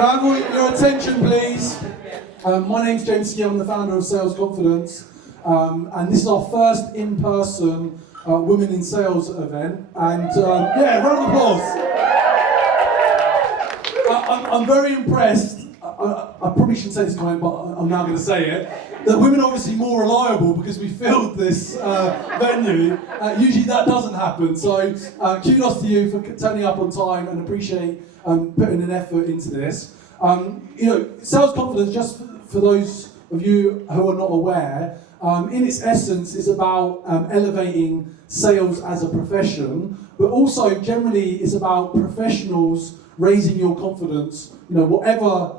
Can I have your attention, please? My name's Jiminny, I'm the founder of Sales Confidence, and this is our first in-person Women in Sales event, and yeah, round of applause. I'm very impressed, I probably shouldn't say this comment, but I'm now going to say it, that women are obviously more reliable because we filled this venue. Usually that doesn't happen, so kudos to you for turning up on time and appreciate putting an effort into this. Sales confidence, just for those of you who are not aware, in its essence is about elevating sales as a profession, but also generally is about professionals raising your confidence, whatever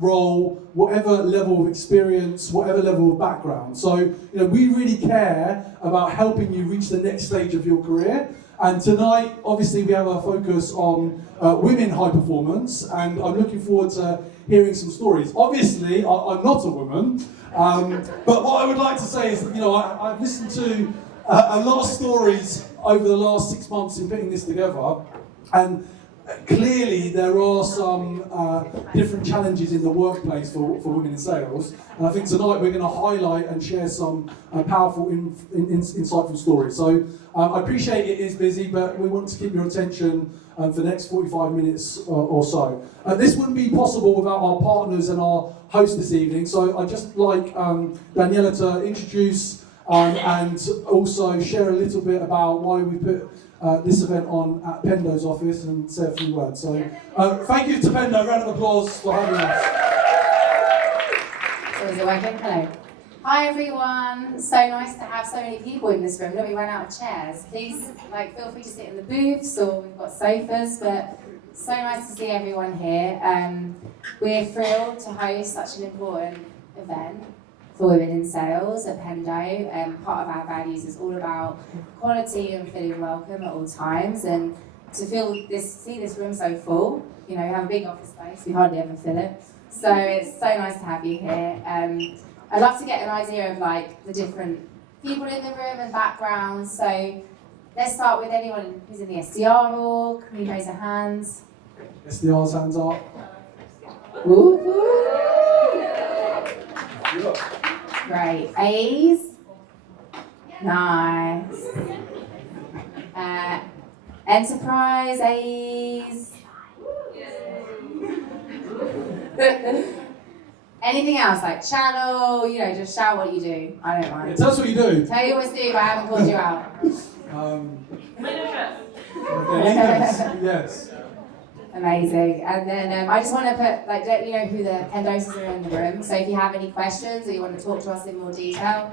role, whatever level of experience, whatever level of background. So, we really care about helping you reach the next stage of your career. And tonight, obviously, we have our focus on women high performance, and I'm looking forward to hearing some stories. Obviously, I'm not a woman, but what I would like to say is, I've listened to a lot of stories over the last 6 months in putting this together, and clearly there are some different challenges in the workplace for women in sales, and I think tonight we're going to highlight and share some powerful, insightful stories. So I appreciate it is busy, but we want to keep your attention for the next 45 minutes or so. This wouldn't be possible without our partners and our host this evening, so I'd just like Daniela to introduce and also share a little bit about why we put this event on at Pendo's office and say a few words. So thank you to Pendo, round of applause for having us. So is it working? Hello. Hi everyone, so nice to have so many people in this room. Look, we ran out of chairs. Please feel free to sit in the booths, or we've got sofas, but so nice to see everyone here. We're thrilled to host such an important event for women in sales at Pendo. Part of our values is all about quality and feeling welcome at all times, and to see this room so full, we have a big office space, we hardly ever fill it, so it's so nice to have you here. I'd love to get an idea of the different people in the room and backgrounds, so let's start with anyone who's in the SDR org. Can you raise your hands? SDR's hands up. Woo-hoo. Great. A's? Nice. Enterprise, A's? Anything else, like channel, just shout what you do. I don't mind. Yeah, tell us what you do. Tell you what to do, but I haven't called you out. Leaders, yes. Amazing. And then I just want to put, let you know who the Pendoses are in the room. So if you have any questions or you want to talk to us in more detail,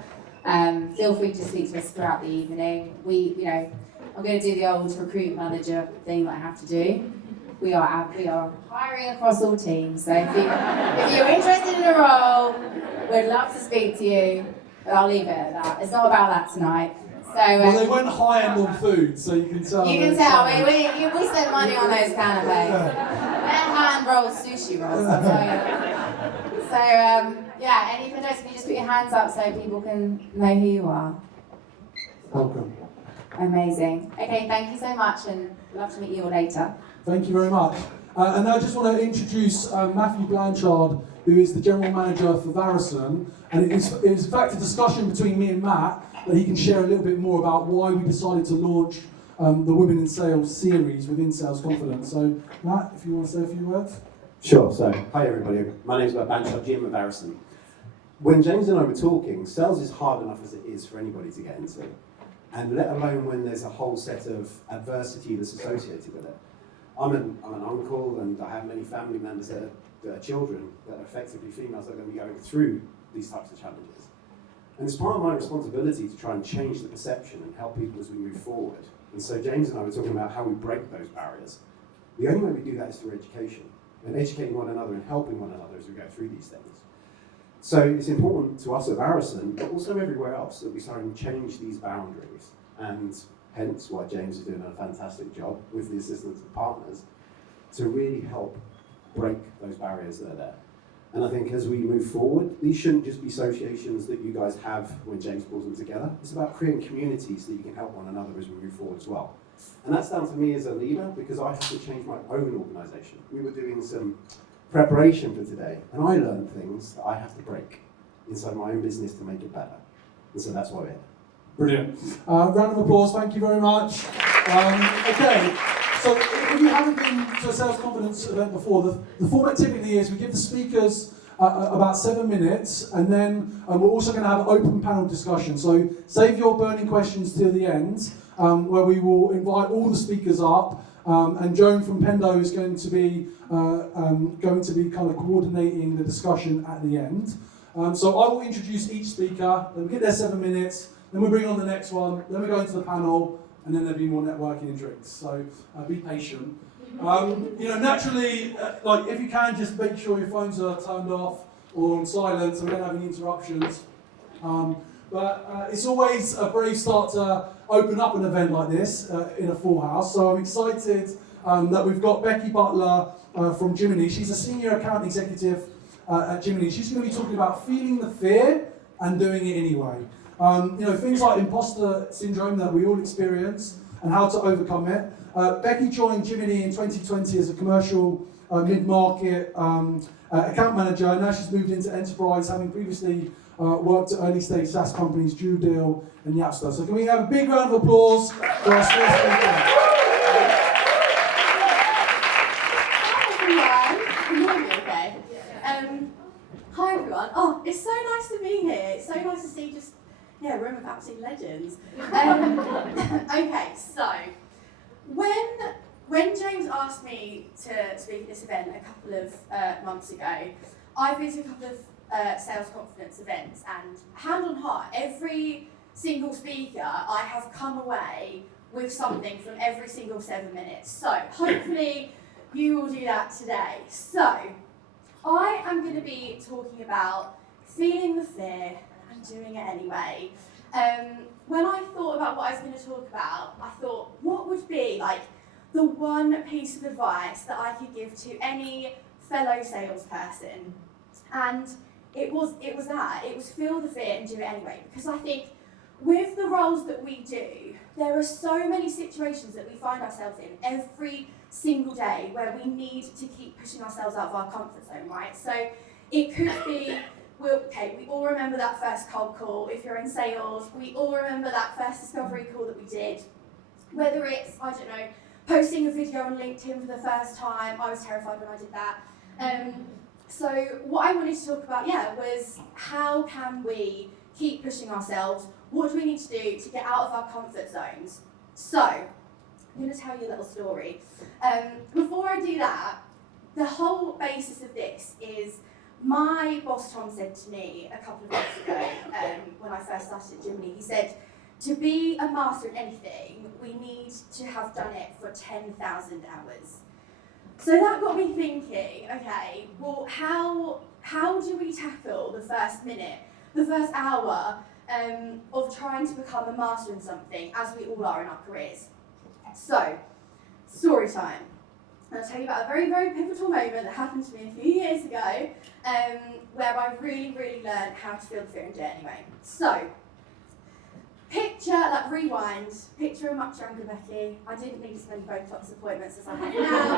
feel free to speak to us throughout the evening. I'm going to do the old recruit manager thing that I have to do. We are hiring across all teams. So if you're interested in a role, we'd love to speak to you. But I'll leave it at that. It's not about that tonight. So, well, they went high-end on food, so you can tell. You can tell. We spend money on those canapes. They're hand-rolled sushi rolls, I'll tell you. So, any of those, can you just put your hands up so people can know who you are? Welcome. Amazing. Okay, thank you so much, and love to meet you all later. Thank you very much. And now I just want to introduce Matthew Blanchard, who is the General Manager for Varison. And it is in fact a discussion between me and Matt that he can share a little bit more about why we decided to launch the Women in Sales series within Sales Confidence. So Matt, if you want to say a few words. Sure, so hi everybody, my name's Matt Blanchard, GM at Varison. When James and I were talking, sales is hard enough as it is for anybody to get into. And let alone when there's a whole set of adversity that's associated with it. I'm an uncle, and I have many family members that are children, that are effectively females, that are going to be going through these types of challenges. And it's part of my responsibility to try and change the perception and help people as we move forward. And so James and I were talking about how we break those barriers. The only way we do that is through education, and educating one another and helping one another as we go through these things. So it's important to us at Varison, but also everywhere else, that we start to change these boundaries, and hence why James is doing a fantastic job with the assistance of partners to really help break those barriers that are there. And I think as we move forward, these shouldn't just be associations that you guys have when James pulls them together. It's about creating communities that you can help one another as we move forward as well. And that's down to me as a leader, because I have to change my own organisation. We were doing some preparation for today, and I learned things that I have to break inside my own business to make it better. And so that's why we're here. Brilliant. Round of applause, thank you very much. Okay, so if you haven't been to a sales confidence event before, the format typically is we give the speakers about 7 minutes, and then we're also going to have an open panel discussion. So save your burning questions till the end, where we will invite all the speakers up, and Joan from Pendo is going to be kind of coordinating the discussion at the end. So I will introduce each speaker, then we get their 7 minutes, then we bring on the next one, then we go into the panel, and then there'll be more networking and drinks. So be patient. Naturally, like if you can, just make sure your phones are turned off or on silent so we don't have any interruptions. But it's always a brave start to open up an event like this in a full house. So I'm excited that we've got Becky Butler from Jiminny. She's a senior account executive at Jiminny. She's going to be talking about feeling the fear and doing it anyway. Things like imposter syndrome that we all experience and how to overcome it. Becky joined Jiminny in 2020 as a commercial mid-market account manager, and now she's moved into enterprise, having previously worked at early-stage SaaS companies, Deal and Yapster. So can we have a big round of applause for our first speaker? Hi everyone. Oh, it's so nice to be here. It's so nice to see a room of absolute legends. Okay, so when James asked me to speak at this event a couple of months ago, I've been to a couple of sales confidence events, and hand on heart, every single speaker, I have come away with something from every single 7 minutes. So hopefully you will do that today. So I am going to be talking about feeling the fear and doing it anyway. When I thought about what I was going to talk about, I thought, what would be like the one piece of advice that I could give to any fellow salesperson? And it was that. It was feel the fear and do it anyway. Because I think with the roles that we do, there are so many situations that we find ourselves in every single day where we need to keep pushing ourselves out of our comfort zone, right? So it could be, we all remember that first cold call. If you're in sales, we all remember that first discovery call that we did. Whether it's, I don't know, posting a video on LinkedIn for the first time. I was terrified when I did that. So what I wanted to talk about, was how can we keep pushing ourselves? What do we need to do to get out of our comfort zones? So, I'm going to tell you a little story. Before I do that, the whole basis of this is my boss Tom said to me a couple of months ago when I first started at Jiminny, he said, to be a master in anything, we need to have done it for 10,000 hours. So that got me thinking, okay, well, how do we tackle the first minute, the first hour of trying to become a master in something, as we all are in our careers? So, story time. I'll tell you about a very, very pivotal moment that happened to me a few years ago, where I really, really learned how to feel the fear and do it anyway. So, rewind, picture a much younger Becky. I didn't need as many Botox appointments as I have now,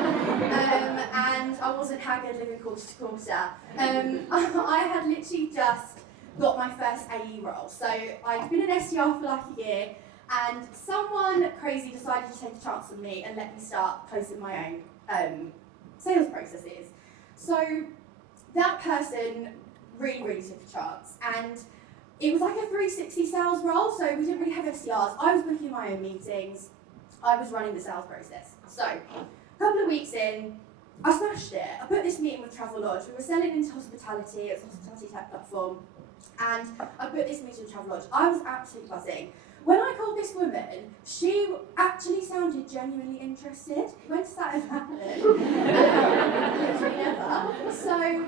and I wasn't haggard living quarter to quarter. I had literally just got my first AE role. So I'd been an SDR for like a year, and someone crazy decided to take a chance on me and let me start closing my own sales processes. So that person really, really took a chance, and it was like a 360 sales role, so we didn't really have SDRs. I was booking my own meetings, I was running the sales process. So, a couple of weeks in, I smashed it. I put this meeting with Travelodge. We were selling into hospitality, it was a hospitality tech platform, and I put this meeting with Travelodge. I was absolutely buzzing. When I called this woman, she actually sounded genuinely interested. When does that ever happen? Literally never. So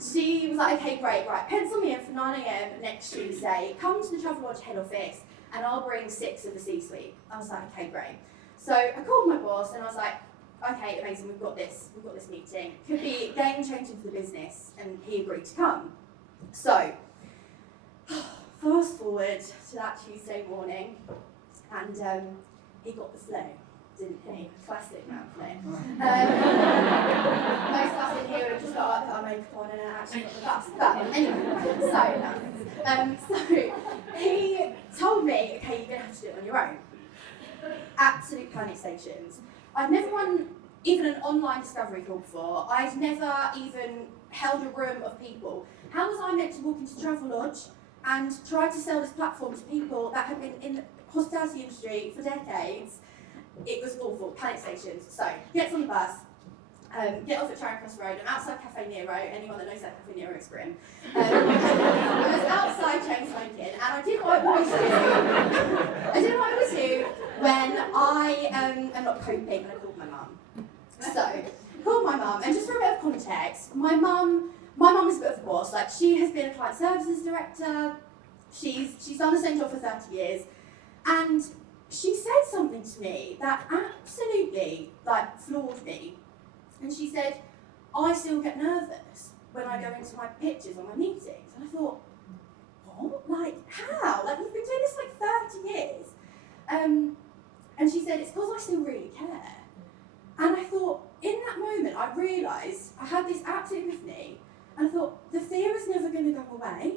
she was like, okay, great, right, pencil me in for 9 AM next Tuesday, come to the Travelodge head office, and I'll bring 6 of the C-suite. I was like, okay, great. So I called my boss, and I was like, okay, amazing, we've got this meeting. Could be game-changing for the business, and he agreed to come. So, fast forward to that Tuesday morning, and he got the flu. didn't he? Classic outfit. Most of us in here would have just got up, put our makeup on and actually got the bus. But anyway, so he told me, okay, you're going to have to do it on your own. Absolute panic stations. I'd never run even an online discovery call before. I'd never even held a room of people. How was I meant to walk into Travelodge and try to sell this platform to people that had been in the hospitality industry for decades? It was awful, panic stations. So, gets on the bus, get off at Charing Cross Road. I'm outside Cafe Nero. Anyone that knows that Cafe Nero is grim. I was outside chain smoking, and I did what I always do. When I am not coping, and I called my mum. So, called my mum, and just for a bit of context, my mum is a bit of a boss. Like, she has been a client services director. She's done the same job for 30 years, and she said something to me that absolutely floored me. And she said, I still get nervous when I go into my pitches or my meetings. And I thought, what? Like, how? Like, you've been doing this 30 years. And she said, it's because I still really care. And I thought, in that moment, I realised, I had this absolute epiphany, and I thought, the fear is never going to go away.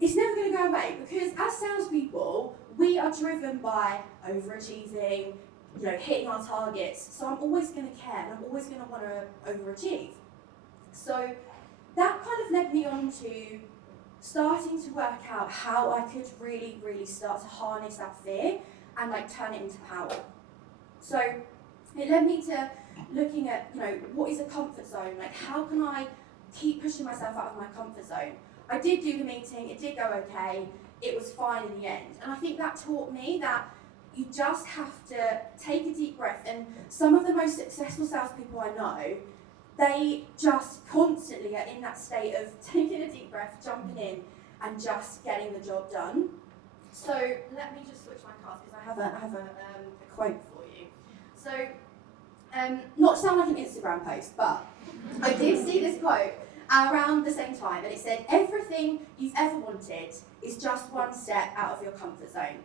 It's never going to go away, because as salespeople, we are driven by overachieving, hitting our targets. So I'm always going to care, and I'm always going to want to overachieve. So that kind of led me on to starting to work out how I could really, really start to harness that fear and turn it into power. So it led me to looking at, what is a comfort zone? How can I keep pushing myself out of my comfort zone? I did do the meeting, it did go okay, it was fine in the end. And I think that taught me that you just have to take a deep breath. And some of the most successful salespeople I know, they just constantly are in that state of taking a deep breath, jumping in, and just getting the job done. So let me just switch my cards because I have a quote for you. So, not to sound like an Instagram post, but I did see this quote around the same time, and it said, everything you've ever wanted is just one step out of your comfort zone.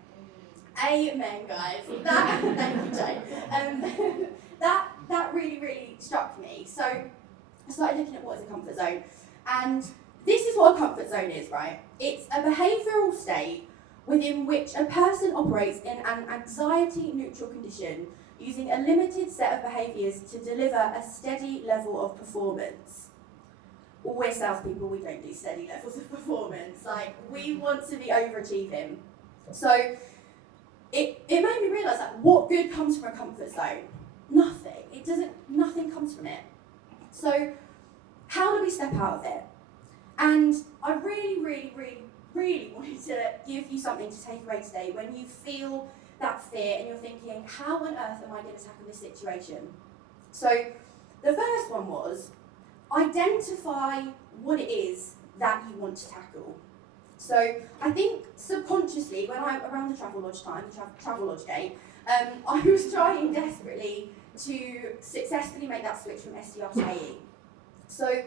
Amen, guys. Thank you, Joan. That really, really struck me. So I started looking at what is a comfort zone, and this is what a comfort zone is, right? It's a behavioural state within which a person operates in an anxiety-neutral condition using a limited set of behaviours to deliver a steady level of performance. We're salespeople, we don't do steady levels of performance. We want to be overachieving. So it made me realise what good comes from a comfort zone? Nothing. Nothing comes from it. So how do we step out of it? And I really, really, really, really wanted to give you something to take away today when you feel that fear and you're thinking, how on earth am I going to tackle this situation? So the first one was, identify what it is that you want to tackle. So I think subconsciously, when I'm around the Travelodge time, the Travelodge gate, I was trying desperately to successfully make that switch from SDR to AE. So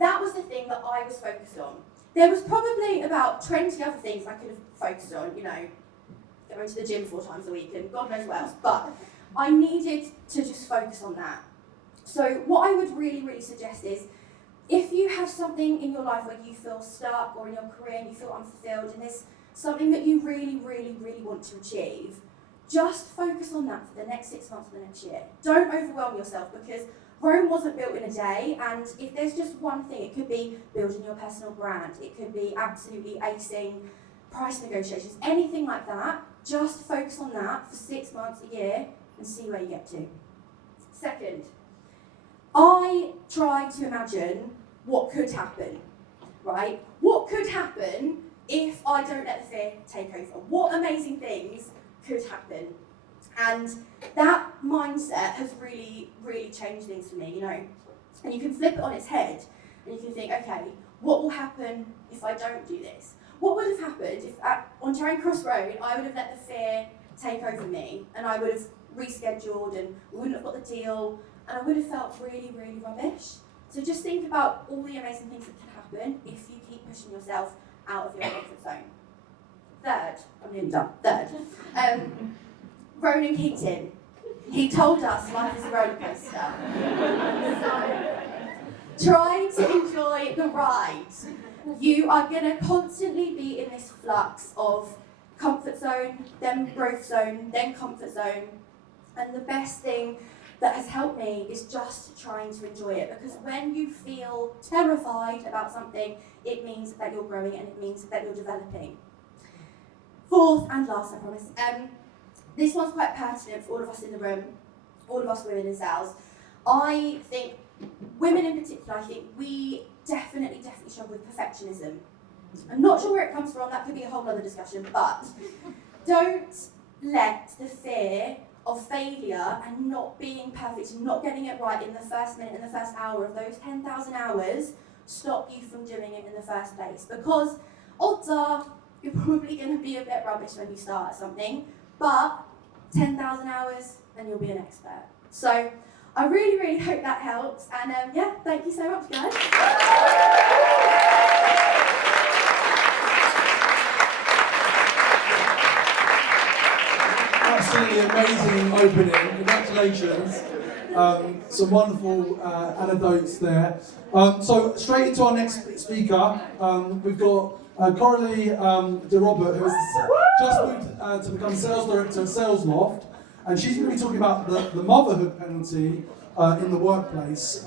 that was the thing that I was focused on. There was probably about 20 other things I could have focused on, going to the gym 4 times a week and God knows what else, but I needed to just focus on that. So what I would really, really suggest is, if you have something in your life where you feel stuck, or in your career and you feel unfulfilled, and there's something that you really, really, really want to achieve, just focus on that for the next 6 months of the next year. Don't overwhelm yourself, because Rome wasn't built in a day, and if there's just one thing, it could be building your personal brand, it could be absolutely acing price negotiations, anything like that. Just focus on that for 6 months, a year, and see where you get to. Second, I try to imagine what could happen, right? What could happen if I don't let the fear take over? What amazing things could happen? And that mindset has really, really changed things for me, And you can flip it on its head, and you can think, okay, what will happen if I don't do this? What would have happened if on Charing Cross Road I would have let the fear take over me, and I would have rescheduled, and we wouldn't have got the deal, and I would have felt really, really rubbish. So just think about all the amazing things that can happen if you keep pushing yourself out of your comfort zone. Third, I'm nearly done. Third, Ronan Keating. He told us life is a roller coaster. So, try to enjoy the ride. You are going to constantly be in this flux of comfort zone, then growth zone, then comfort zone. And the best thing that has helped me is just trying to enjoy it, because when you feel terrified about something, it means that you're growing and it means that you're developing. Fourth and last, I promise. This one's quite pertinent for all of us in the room, all of us women in sales. I think, women in particular, I think we definitely struggle with perfectionism. I'm not sure where it comes from, that could be a whole other discussion, but don't let the fear of failure and not being perfect and not getting it right in the first minute, in the first hour of those 10,000 hours stop you from doing it in the first place. Because odds are you're probably going to be a bit rubbish when you start something, but 10,000 hours and you'll be an expert. So I really hope that helps, and yeah, thank you so much, guys. Absolutely amazing opening. Congratulations. Some wonderful anecdotes there. So straight into our next speaker, we've got Coralie de Robert, who has just moved to become sales director at Sales Loft, and she's going to be talking about the motherhood penalty in the workplace.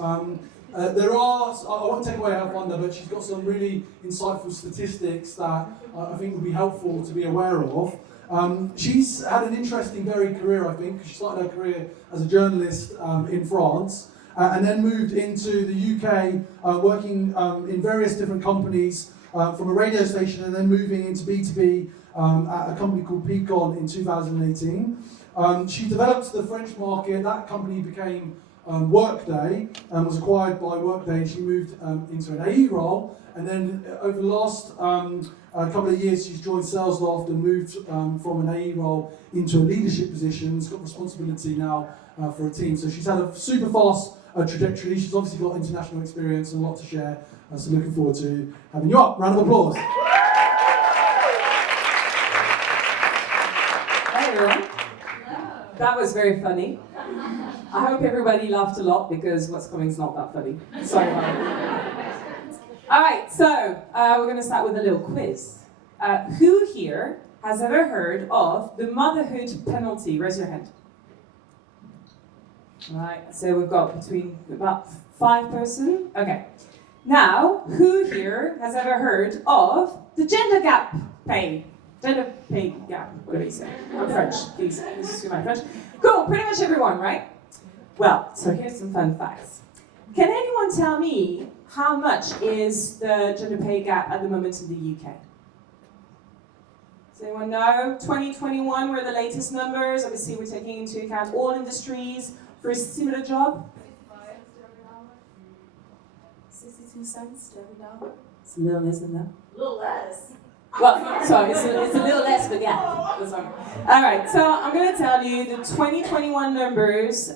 There are, I won't take away her thunder, but she's got some really insightful statistics that I think would be helpful to be aware of. She's had an interesting, varied career, I think. She started her career as a journalist in France, and then moved into the UK, working in various different companies from a radio station, and then moving into B2B at a company called Picon in 2018. She developed the French market. That company became Workday, and was acquired by Workday, and she moved into an AE role. And then over the last couple of years, she's joined Sales Loft and moved from an AE role into a leadership position. She's got responsibility now for a team. So she's had a super fast trajectory. She's obviously got international experience and a lot to share. So looking forward to having you up. Round of applause. Hey everyone. That was very funny. I hope everybody laughed a lot, because what's coming is not that funny. Sorry about it. All right, so we're going to start with a little quiz. Who here has ever heard of the motherhood penalty? Raise your hand. All right, so we've got between about 5 person. Okay. Now, who here has ever heard of the gender gap pay? Gender pay gap, whatever you say. I'm French, please excuse my French. Cool, pretty much everyone, right? Well, so here's some fun facts. Can anyone tell me how much is the gender pay gap at the moment in the UK? Does anyone know? 2021 were the latest numbers. Obviously, we're taking into account all industries for a similar job. 62 cents to every dollar. It's a little less than that. A little less. Well, sorry, it's a little less, but yeah. That's fine. All right, so I'm going to tell you the 2021 numbers.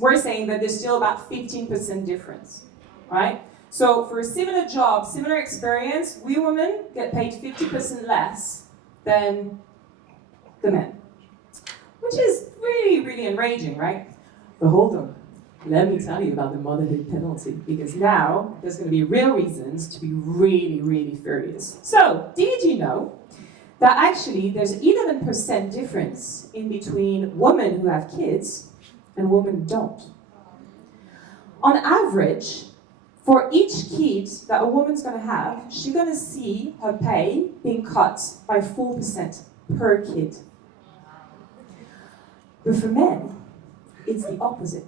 We're saying that there's still about 15% difference, right? So for a similar job, similar experience, we women get paid 50% less than the men, which is really enraging, right? But hold on. Let me tell you about the motherhood penalty, because now there's going to be real reasons to be really furious. So, did you know that actually there's 11% difference in between women who have kids and women who don't? On average, for each kid that a woman's going to have, she's going to see her pay being cut by 4% per kid. But for men, it's the opposite.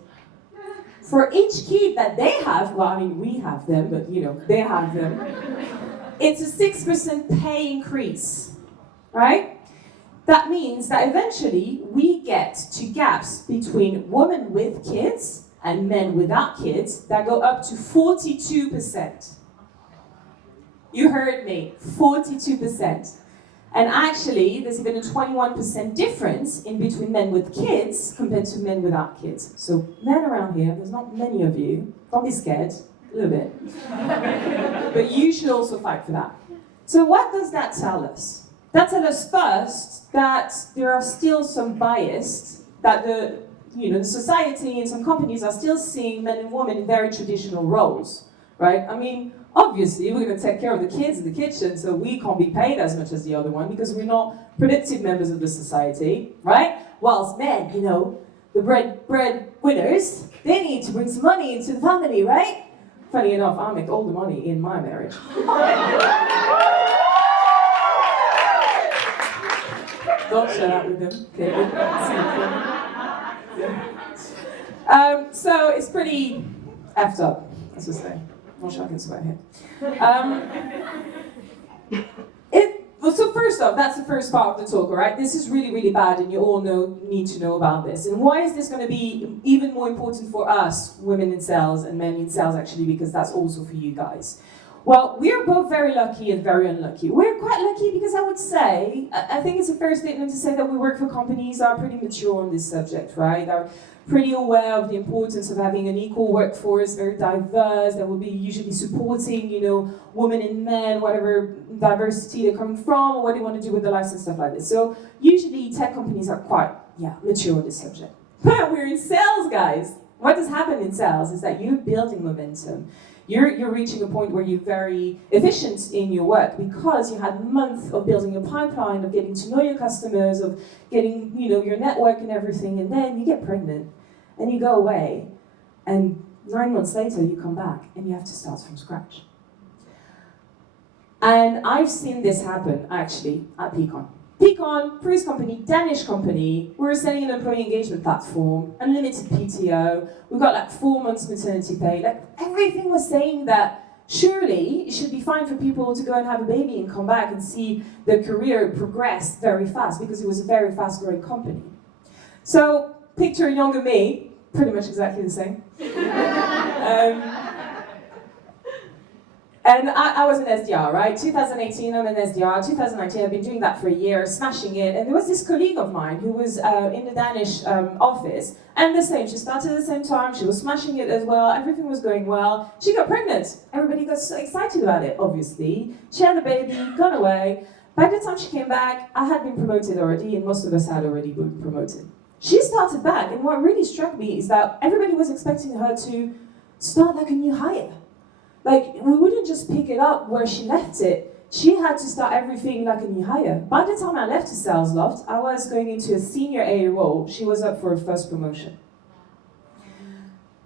For each kid that they have, well, I mean, we have them, but you know, they have them, it's a 6% pay increase, right? That means that eventually we get to gaps between women with kids and men without kids that go up to 42%. You heard me, 42%. And actually, there's even a 21% difference in between men with kids compared to men without kids. So men around here, there's not many of you, don't be scared, a little bit. But you should also fight for that. So what does that tell us? That tells us first that there are still some bias that the society and some companies are still seeing men and women in very traditional roles, right? I mean, obviously, we're going to take care of the kids in the kitchen, so we can't be paid as much as the other one because we're not productive members of the society, right? Whilst men, the bread winners, they need to bring some money into the family, right? Funny enough, I make all the money in my marriage. Don't share that with them, okay? So it's pretty effed up, let's just say. I'm not sure I can swear here. So first off, that's the first part of the talk, all right? This is really, really bad, and you all need to know about this. And why is this going to be even more important for us, women in sales and men in sales, actually, because that's also for you guys. Well, we're both very lucky and very unlucky. We're quite lucky because I would say, I think it's a fair statement to say that we work for companies that are pretty mature on this subject, right? They're pretty aware of the importance of having an equal workforce, very diverse, that will be usually supporting, women and men, whatever diversity they're coming from, or what they want to do with their lives and stuff like this. So usually tech companies are quite, mature on this subject. But we're in sales, guys. What has happened in sales is that you're building momentum. You're reaching a point where you're very efficient in your work because you had months of building your pipeline, of getting to know your customers, of getting your network and everything, and then you get pregnant and you go away, and 9 months later you come back and you have to start from scratch. And I've seen this happen actually at Peakon. Peakon, cruise company, Danish company, we're selling an employee engagement platform, unlimited PTO, we've got like 4 months maternity pay, like everything was saying that surely it should be fine for people to go and have a baby and come back and see their career progress very fast because it was a very fast growing company. So picture younger me, pretty much exactly the same. And I was an SDR, right? 2018, I'm an SDR. 2019, I've been doing that for a year, smashing it. And there was this colleague of mine who was in the Danish office. And the same, she started at the same time. She was smashing it as well. Everything was going well. She got pregnant. Everybody got so excited about it, obviously. She had a baby, gone away. By the time she came back, I had been promoted already, and most of us had already been promoted. She started back, and what really struck me is that everybody was expecting her to start like a new hire. Like, we wouldn't just pick it up where she left it. She had to start everything like a new hire. By the time I left the sales loft, I was going into a senior AA role. She was up for a first promotion.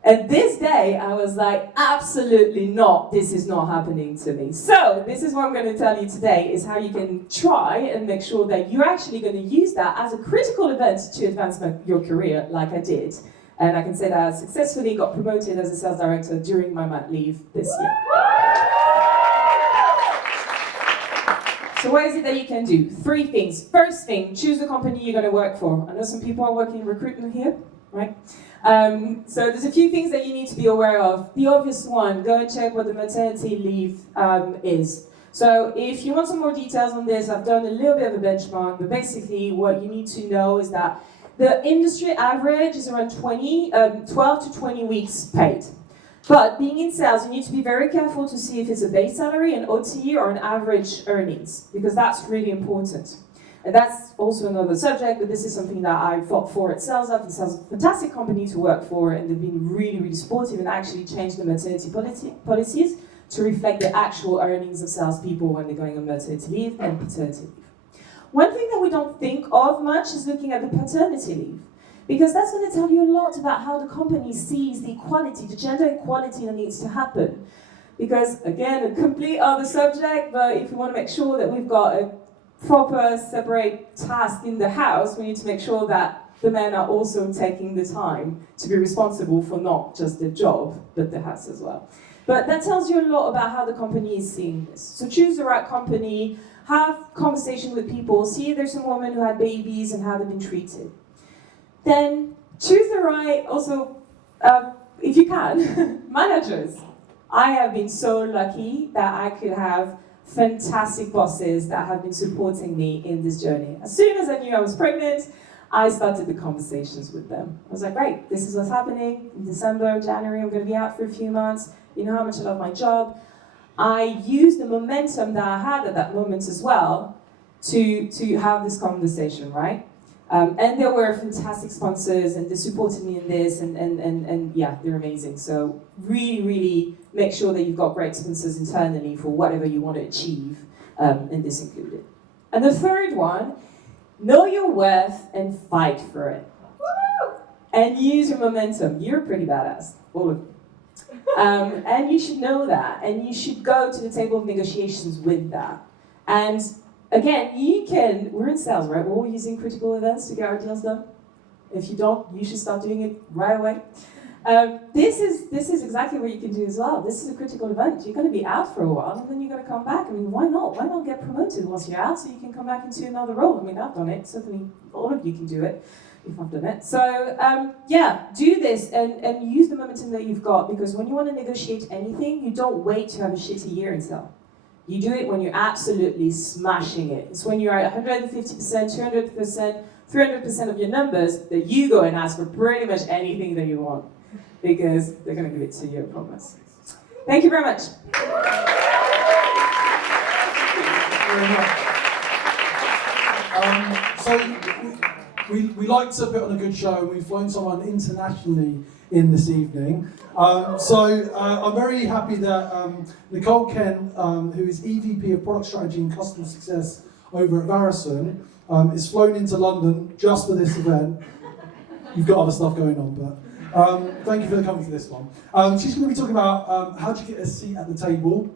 And this day, I was like, absolutely not, this is not happening to me. So, this is what I'm going to tell you today, is how you can try and make sure that you're actually going to use that as a critical event to advance your career, like I did. And I can say that I successfully got promoted as a sales director during my mat leave this year. So what is it that you can do? 3 things. First thing, choose the company you're going to work for. I know some people are working in recruitment here, right? So there's a few things that you need to be aware of. The obvious one, go and check what the maternity leave is. So if you want some more details on this, I've done a little bit of a benchmark, but basically what you need to know is that the industry average is around 12 to 20 weeks paid. But being in sales, you need to be very careful to see if it's a base salary, an OTE, or an average earnings, because that's really important. And that's also another subject, but this is something that I fought for at Sales Up. It's a fantastic company to work for, and they've been really, really supportive and actually changed the maternity policies to reflect the actual earnings of salespeople when they're going on maternity leave and paternity leave. One thing that we don't think of much is looking at the paternity leave, because that's going to tell you a lot about how the company sees the equality, the gender equality that needs to happen. Because, again, a complete other subject, but if we want to make sure that we've got a proper separate task in the house, we need to make sure that the men are also taking the time to be responsible for not just the job, but the house as well. But that tells you a lot about how the company is seeing this. So choose the right company, have conversation with people, see if there's some women who had babies and how they've been treated. Then choose the right, also, if you can, managers. I have been so lucky that I could have fantastic bosses that have been supporting me in this journey. As soon as I knew I was pregnant, I started the conversations with them. I was like, great, this is what's happening. In December, January, I'm going to be out for a few months. You know how much I love my job. I used the momentum that I had at that moment as well to have this conversation, right? And they were fantastic sponsors, and they supported me in this, and yeah, they're amazing. So really, really make sure that you've got great sponsors internally for whatever you want to achieve, and this included. And the third one, know your worth and fight for it. And use your momentum. You're pretty badass, all of you. And you should know that, and you should go to the table of negotiations with that. And again, we're in sales, right? We're all using critical events to get our deals done. If you don't, you should start doing it right away. This is exactly what you can do as well. This is a critical event. You're going to be out for a while, and then you're going to come back. I mean, why not? Why not get promoted once you're out so you can come back into another role? I mean, I've done it. Certainly, all of you can do it if I've done it. So, yeah, do this and use the momentum that you've got, because when you want to negotiate anything, you don't wait to have a shitty year in sale. You do it when you're absolutely smashing it. It's when you're at 150%, 200%, 300% of your numbers that you go and ask for pretty much anything that you want, because they're going to give it to you, I promise. Thank you very much. So we like to put on a good show, and we've flown someone internationally in this evening. I'm very happy that Nicole Kent, who is EVP of Product Strategy and Customer Success over at Varison, is flown into London just for this event. You've got other stuff going on, but thank you for coming for this one. She's going to be talking about how to get a seat at the table,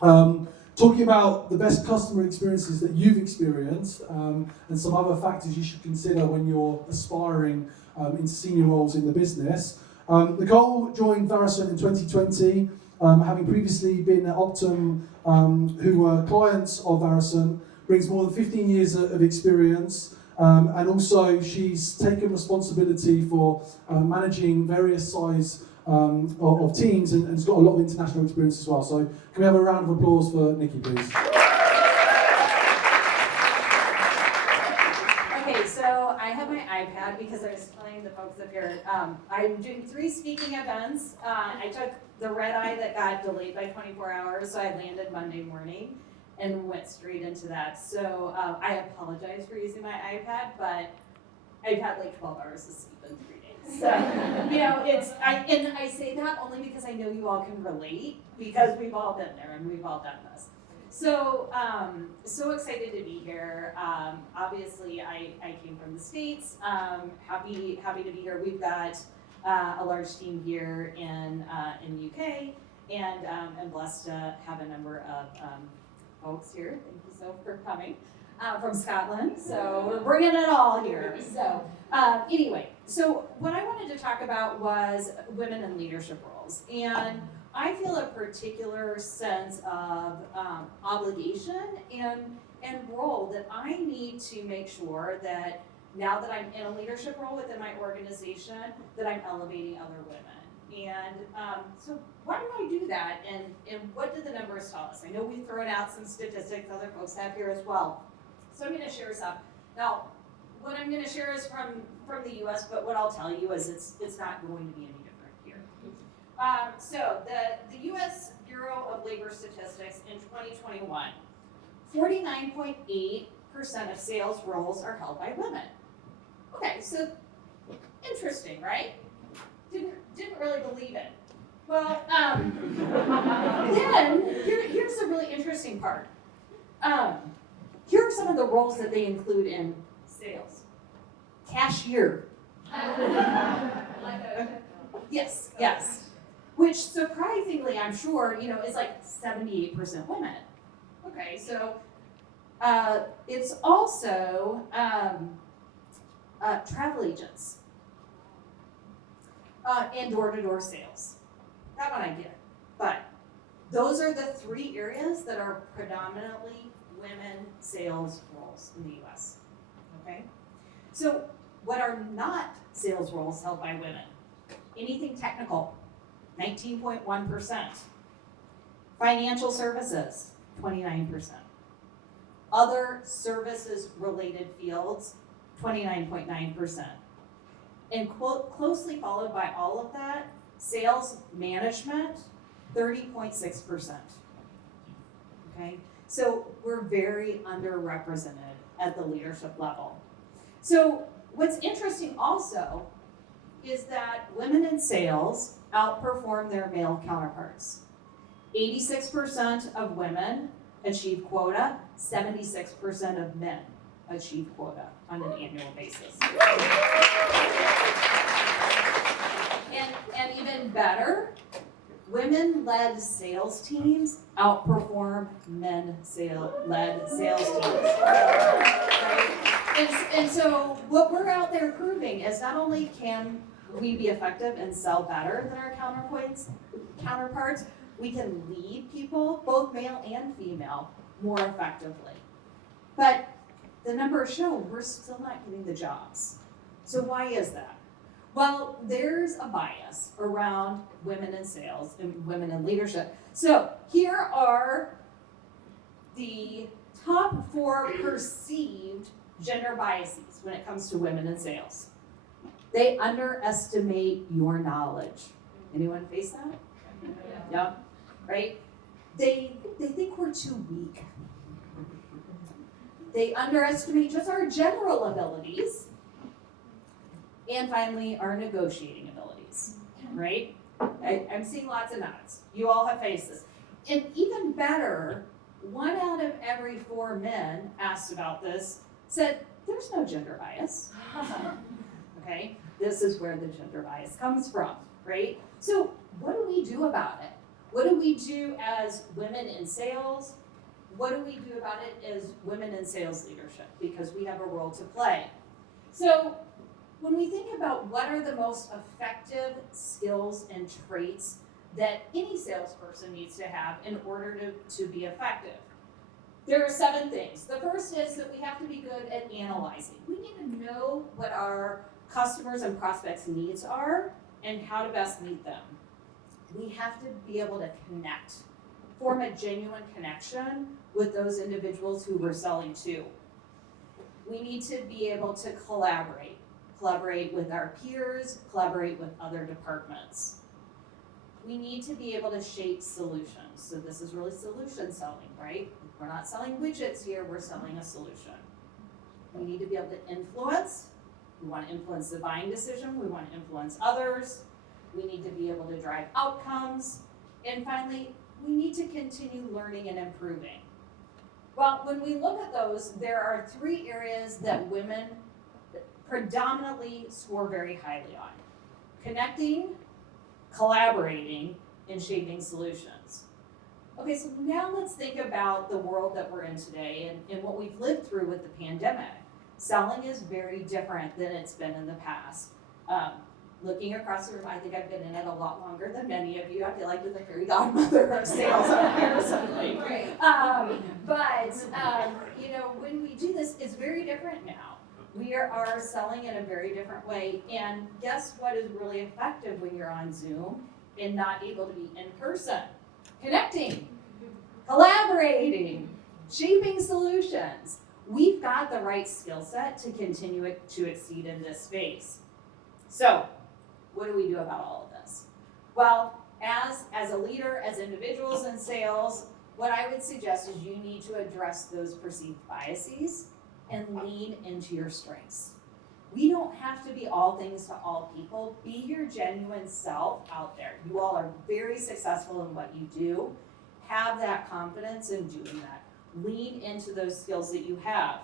talking about the best customer experiences that you've experienced, and some other factors you should consider when you're aspiring into senior roles in the business. Nicole joined Varison in 2020, having previously been at Optum, who were clients of Varison, brings more than 15 years of experience, and also she's taken responsibility for managing various size of teams, and has got a lot of international experience as well. So can we have a round of applause for Nikki, please? Okay, so I have my iPad because I was telling the folks up here, I'm doing 3 speaking events. I took the red eye that got delayed by 24 hours, so I landed Monday morning and went straight into that. So I apologize for using my iPad, but I've had like 12 hours of sleep in 3 days. So, and I say that only because I know you all can relate, because we've all been there and we've all done this. So, so excited to be here. Obviously, I came from the States. Happy to be here. We've got a large team here in UK, and I'm blessed to have a number of folks here. Thank you so for coming from Scotland. So we're bringing it all here. So anyway, so what I wanted to talk about was women in leadership roles, and I feel a particular sense of obligation and role that I need to make sure that now that I'm in a leadership role within my organization, that I'm elevating other women. And so why do I do that, and what do the numbers tell us? I know we've thrown out some statistics other folks have here as well. So I'm going to share some. Now, what I'm going to share is from the US, but what I'll tell you is it's not going to be any different here. So the US Bureau of Labor Statistics in 2021, 49.8% of sales roles are held by women. Okay, so interesting, right? Didn't really believe it. Well, then here's the really interesting part. Here are some of the roles that they include in sales. Cashier. Yes. Which surprisingly, I'm sure, is like 78% women. Okay, so it's also travel agents. And door-to-door sales. That one I get. But those are the 3 areas that are predominantly women sales roles in the US. Okay? So what are not sales roles held by women? Anything technical, 19.1%. Financial services, 29%. Other services related fields, 29.9%. And closely followed by all of that, sales management, 30.6%. Okay, so we're very underrepresented at the leadership level. So What's interesting also is that women in sales outperform their male counterparts. 86% of women achieve quota, 76% of men achieve quota on an annual basis. And even better, women-led sales teams outperform men-led sales teams. Right? And so what we're out there proving is not only can we be effective and sell better than our counterparts, we can lead people, both male and female, more effectively. But the numbers show we're still not getting the jobs. So why is that? Well, there's a bias around women in sales and women in leadership. So here are the top 4 perceived gender biases when it comes to women in sales. They underestimate your knowledge. Anyone face that? Yeah. Right? They think we're too weak. They underestimate just our general abilities. And finally, our negotiating abilities, right? I'm seeing lots of nods. You all have faced this. And even better, 1 out of every 4 men asked about this said, there's no gender bias. Okay? This is where the gender bias comes from, right? So what do we do about it? What do we do as women in sales? What do we do about it as women in sales leadership? Because we have a role to play. So when we think about what are the most effective skills and traits that any salesperson needs to have in order to be effective, there are 7 things. The first is that we have to be good at analyzing. We need to know what our customers and prospects' needs are and how to best meet them. We have to be able to connect, form a genuine connection with those individuals who we're selling to. We need to be able to collaborate with our peers, collaborate with other departments. We need to be able to shape solutions. So this is really solution selling, right? We're not selling widgets here, we're selling a solution. We need to be able to influence. We want to influence the buying decision. We want to influence others. We need to be able to drive outcomes. And finally, we need to continue learning and improving. Well, when we look at those, there are 3 areas that women predominantly score very highly on: connecting, collaborating, and shaping solutions. Okay, so now let's think about the world that we're in today and what we've lived through with the pandemic. Selling is very different than it's been in the past. Looking across the room, I think I've been in it a lot longer than many of you. I feel like you're the fairy godmother of sales up here or something. You know, when we do this, it's very different now. We are selling in a very different way. And guess what is really effective when you're on Zoom and not able to be in person? Connecting, collaborating, shaping solutions. We've got the right skill set to continue to exceed in this space. So, what do we do about all of this? Well, as a leader, as individuals in sales, what I would suggest is you need to address those perceived biases and lean into your strengths. We don't have to be all things to all people. Be your genuine self out there. You all are very successful in what you do. Have that confidence in doing that. Lean into those skills that you have.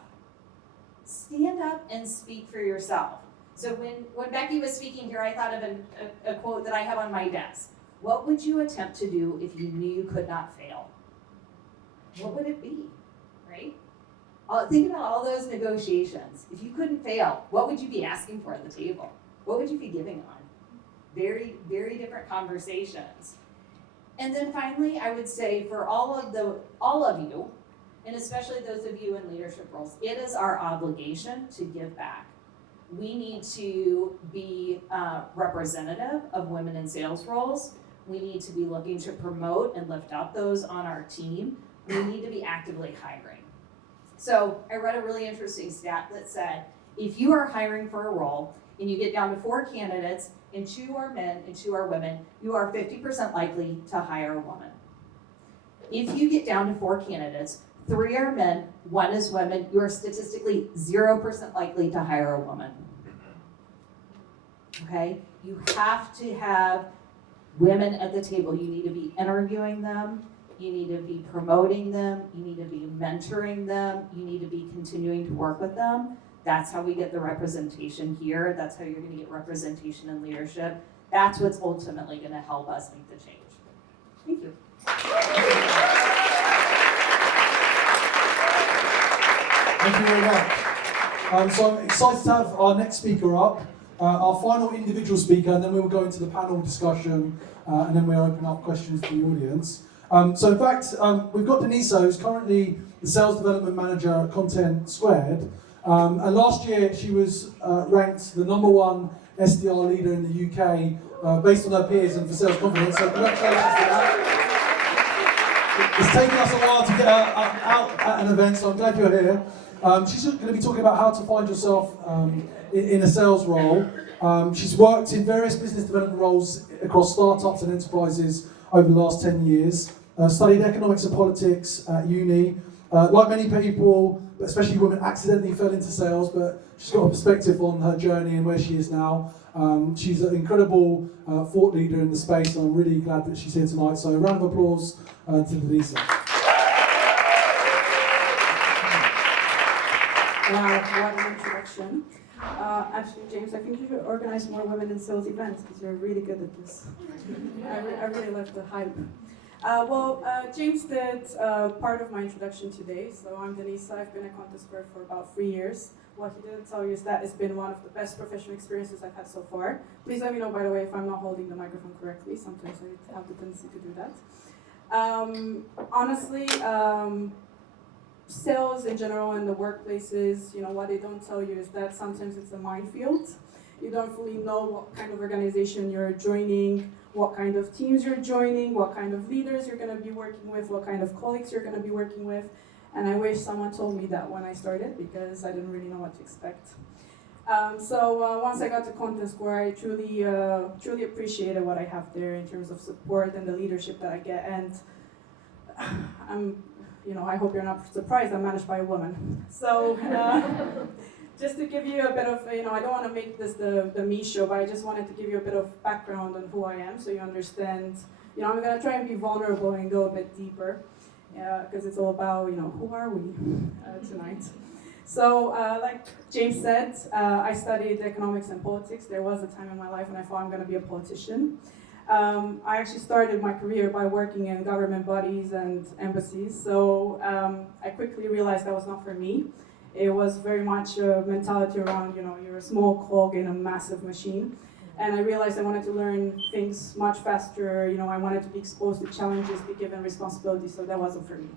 Stand up and speak for yourself. So when Becky was speaking here, I thought of a quote that I have on my desk. What would you attempt to do if you knew you could not fail? What would it be, right? Think about all those negotiations. If you couldn't fail, what would you be asking for at the table? What would you be giving on? Very, very different conversations. And then finally, I would say for all of you, and especially those of you in leadership roles, it is our obligation to give back. We need to be representative of women in sales roles. We need to be looking to promote and lift up those on our team. We need to be actively hiring. So I read a really interesting stat that said, if you are hiring for a role and you get down to 4 candidates and 2 are men and 2 are women, you are 50% likely to hire a woman. If you get down to 4 candidates, 3 are men, 1 is women, you are statistically 0% likely to hire a woman. okay? You have to have women at the table. You need to be interviewing them. You need to be promoting them. You need to be mentoring them. You need to be continuing to work with them. That's how we get the representation here. That's how you're going to get representation in leadership. That's what's ultimately going to help us make the change. Thank you. Thank you very much. So I'm excited to have our next speaker up, our final individual speaker, and then we will go into the panel discussion, and then we'll open up questions to the audience. So in fact, we've got Denisa, who's currently the Sales Development Manager at Content Squared. And last year, she was ranked the #1 SDR leader in the UK, based on her peers and for sales confidence. So congratulations to that. It's taken us a while to get her out at an event, so I'm glad you're here. She's going to be talking about how to find yourself in a sales role. She's worked in various business development roles across startups and enterprises over the last 10 years. Studied economics and politics at uni. Like many people, but especially women, accidentally fell into sales, but she's got a perspective on her journey and where she is now. She's an incredible thought leader in the space, and I'm really glad that she's here tonight. So a round of applause to Denisa. Wow, what an introduction. Actually, James, I think you should organize more women in sales events because you're really good at this. I really love the hype. James did part of my introduction today. So I'm Denisa. I've been at Content Square for about 3 years. What he didn't tell you is that it's been one of the best professional experiences I've had so far. Please let me know, by the way, if I'm not holding the microphone correctly. Sometimes I have the tendency to do that. Honestly, sales in general in the workplaces, what they don't tell you is that sometimes it's a minefield. You don't fully know what kind of organization you're joining, what kind of teams you're joining, what kind of leaders you're going to be working with, what kind of colleagues you're going to be working with. And I wish someone told me that when I started, because I didn't really know what to expect. Once I got to Content Square, I truly appreciated what I have there in terms of support and the leadership that I get. And I hope you're not surprised, I'm managed by a woman. So just to give you a bit of, I don't want to make this the me show, but I just wanted to give you a bit of background on who I am so you understand. I'm going to try and be vulnerable and go a bit deeper, because it's all about, who are we tonight. So like James said, I studied economics and politics. There was a time in my life when I thought I'm going to be a politician. I actually started my career by working in government bodies and embassies, so I quickly realized that was not for me. It was very much a mentality around, you're a small cog in a massive machine, and I realized I wanted to learn things much faster. I wanted to be exposed to challenges, be given responsibility, so that wasn't for me.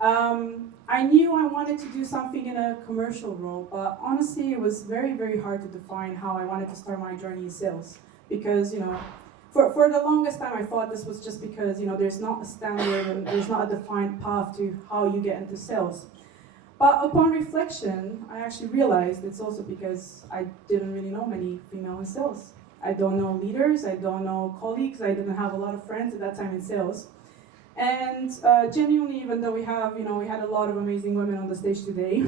I knew I wanted to do something in a commercial role, but honestly, it was very, very hard to define how I wanted to start my journey in sales, because, for the longest time, I thought this was just because, there's not a standard and there's not a defined path to how you get into sales. But upon reflection, I actually realized it's also because I didn't really know many female in sales. I don't know leaders, I don't know colleagues, I didn't have a lot of friends at that time in sales. And genuinely, even though we had a lot of amazing women on the stage today,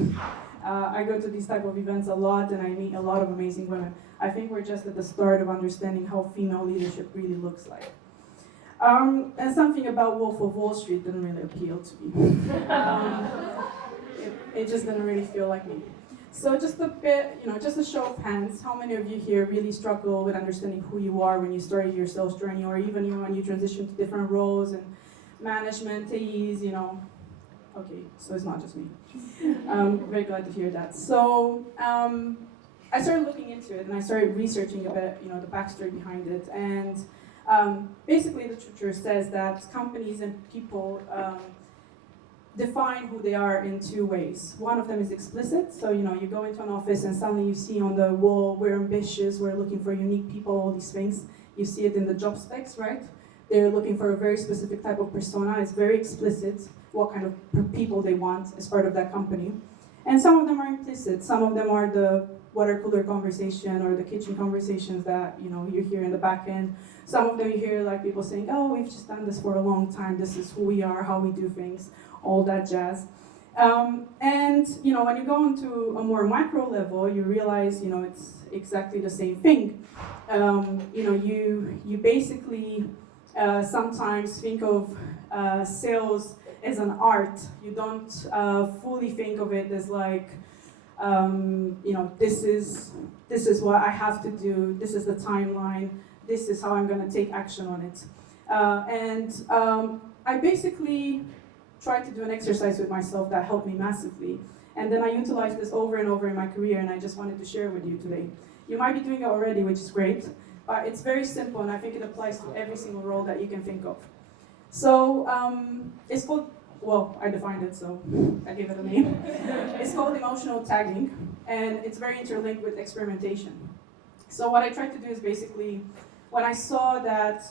I go to these type of events a lot and I meet a lot of amazing women. I think we're just at the start of understanding how female leadership really looks like. And something about Wolf of Wall Street didn't really appeal to me. It just didn't really feel like me. So just a bit, just a show of hands, how many of you here really struggle with understanding who you are when you started your sales journey, or even when you transition to different roles and management, AEs, Okay, so it's not just me. Very glad to hear that. So I started looking into it and I started researching a bit, the backstory behind it. And basically, literature says that companies and people define who they are in 2 ways. One of them is explicit. So you go into an office and suddenly you see on the wall, we're ambitious, we're looking for unique people, all these things. You see it in the job specs, right? They're looking for a very specific type of persona. It's very explicit what kind of people they want as part of that company. And some of them are implicit. Some of them are the water cooler conversation or the kitchen conversations that you hear in the back end. Some of them you hear like people saying, oh, we've just done this for a long time. This is who we are, how we do things, all that jazz. And when you go into a more macro level, you realize it's exactly the same thing. You basically sometimes think of sales as an art. You don't fully think of it as like, this is what I have to do. This is the timeline. This is how I'm going to take action on it. I basically tried to do an exercise with myself that helped me massively. And then I utilized this over and over in my career, and I just wanted to share with you today. You might be doing it already, which is great, but it's very simple, and I think it applies to every single role that you can think of. So it's called, well, I defined it, so I gave it a name. It's called emotional tagging, and it's very interlinked with experimentation. So what I tried to do is basically, when I saw that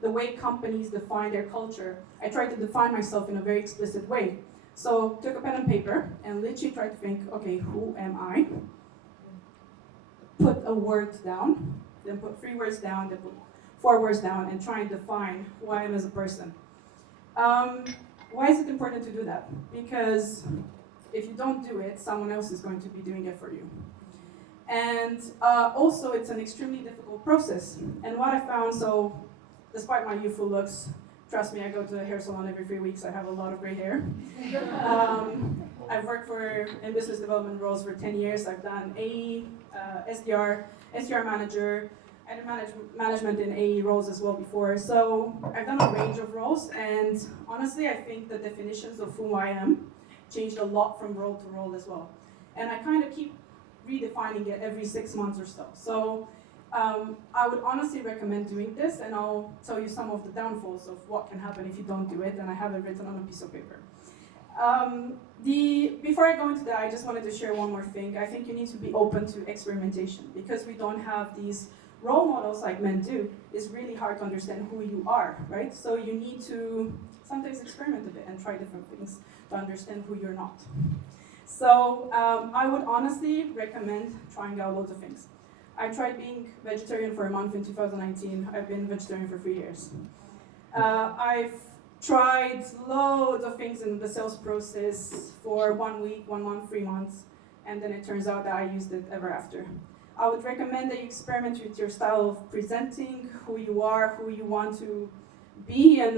the way companies define their culture, I tried to define myself in a very explicit way. So took a pen and paper and literally tried to think, okay, who am I? Put a word down, then put 3 words down, then put 4 words down, and try and define who I am as a person. Why is it important to do that? Because if you don't do it, someone else is going to be doing it for you. And also, it's an extremely difficult process. And what I found, so despite my youthful looks, trust me, I go to a hair salon every 3 weeks. I have a lot of gray hair. I've worked in business development roles for 10 years. I've done AE, SDR manager. I did management in AE roles as well before. So I've done a range of roles. And honestly, I think the definitions of who I am changed a lot from role to role as well. And I kind of keep redefining it every 6 months or so. So I would honestly recommend doing this, and I'll tell you some of the downfalls of what can happen if you don't do it, and I have it written on a piece of paper. Before I go into that, I just wanted to share one more thing. I think you need to be open to experimentation, because we don't have these role models like men do. It's really hard to understand who you are, right? So you need to sometimes experiment a bit and try different things to understand who you're not. So I would honestly recommend trying out loads of things. I tried being vegetarian for a month in 2019. I've been vegetarian for 3 years. I've tried loads of things in the sales process for 1 week, 1 month, 3 months, and then it turns out that I used it ever after. I would recommend that you experiment with your style of presenting, who you are, who you want to be, and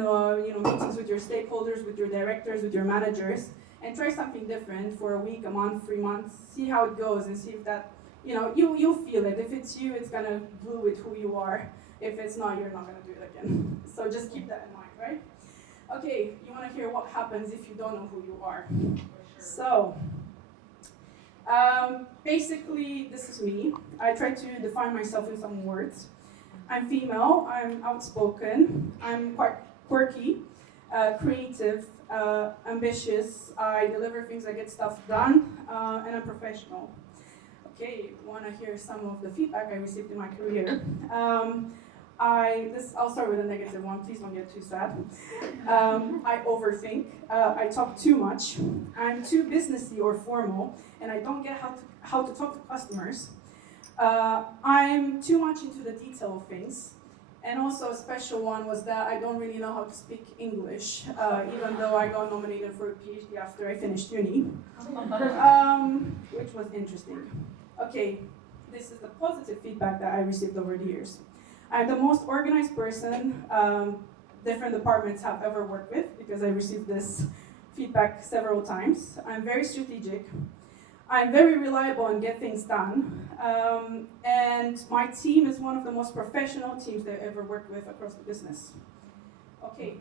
meetings with your stakeholders, with your directors, with your managers, and try something different for a week, a month, 3 months. See how it goes, and see if that, you'll feel it. If it's you, it's gonna glue with who you are. If it's not, you're not gonna do it again. So just keep that in mind, right? Okay, you wanna hear what happens if you don't know who you are. So, basically, this is me. I try to define myself in some words. I'm female, I'm outspoken, I'm quite quirky, creative, ambitious, I deliver things, I get stuff done, and I'm professional. Okay, want to hear some of the feedback I received in my career. I'll start with a negative one, please don't get too sad. I overthink, I talk too much, I'm too businessy or formal, and I don't get how to talk to customers. I'm too much into the detail of things. And also a special one was that I don't really know how to speak English, even though I got nominated for a PhD after I finished uni, which was interesting. Okay, this is the positive feedback that I received over the years. I'm the most organized person different departments have ever worked with, because I received this feedback several times. I'm very strategic. I'm very reliable and get things done. And my team is one of the most professional teams that I've ever worked with across the business. Okay.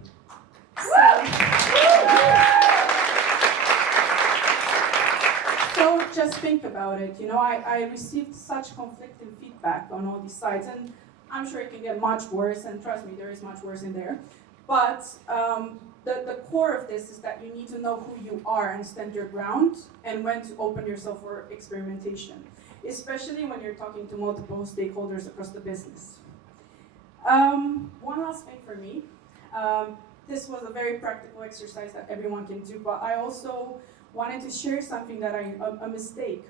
So just think about it. I received such conflicting feedback on all these sides, and I'm sure it can get much worse, and trust me, there is much worse in there. But the core of this is that you need to know who you are and stand your ground, and when to open yourself for experimentation, especially when you're talking to multiple stakeholders across the business. One last thing for me. This was a very practical exercise that everyone can do, but I also wanted to share something that a mistake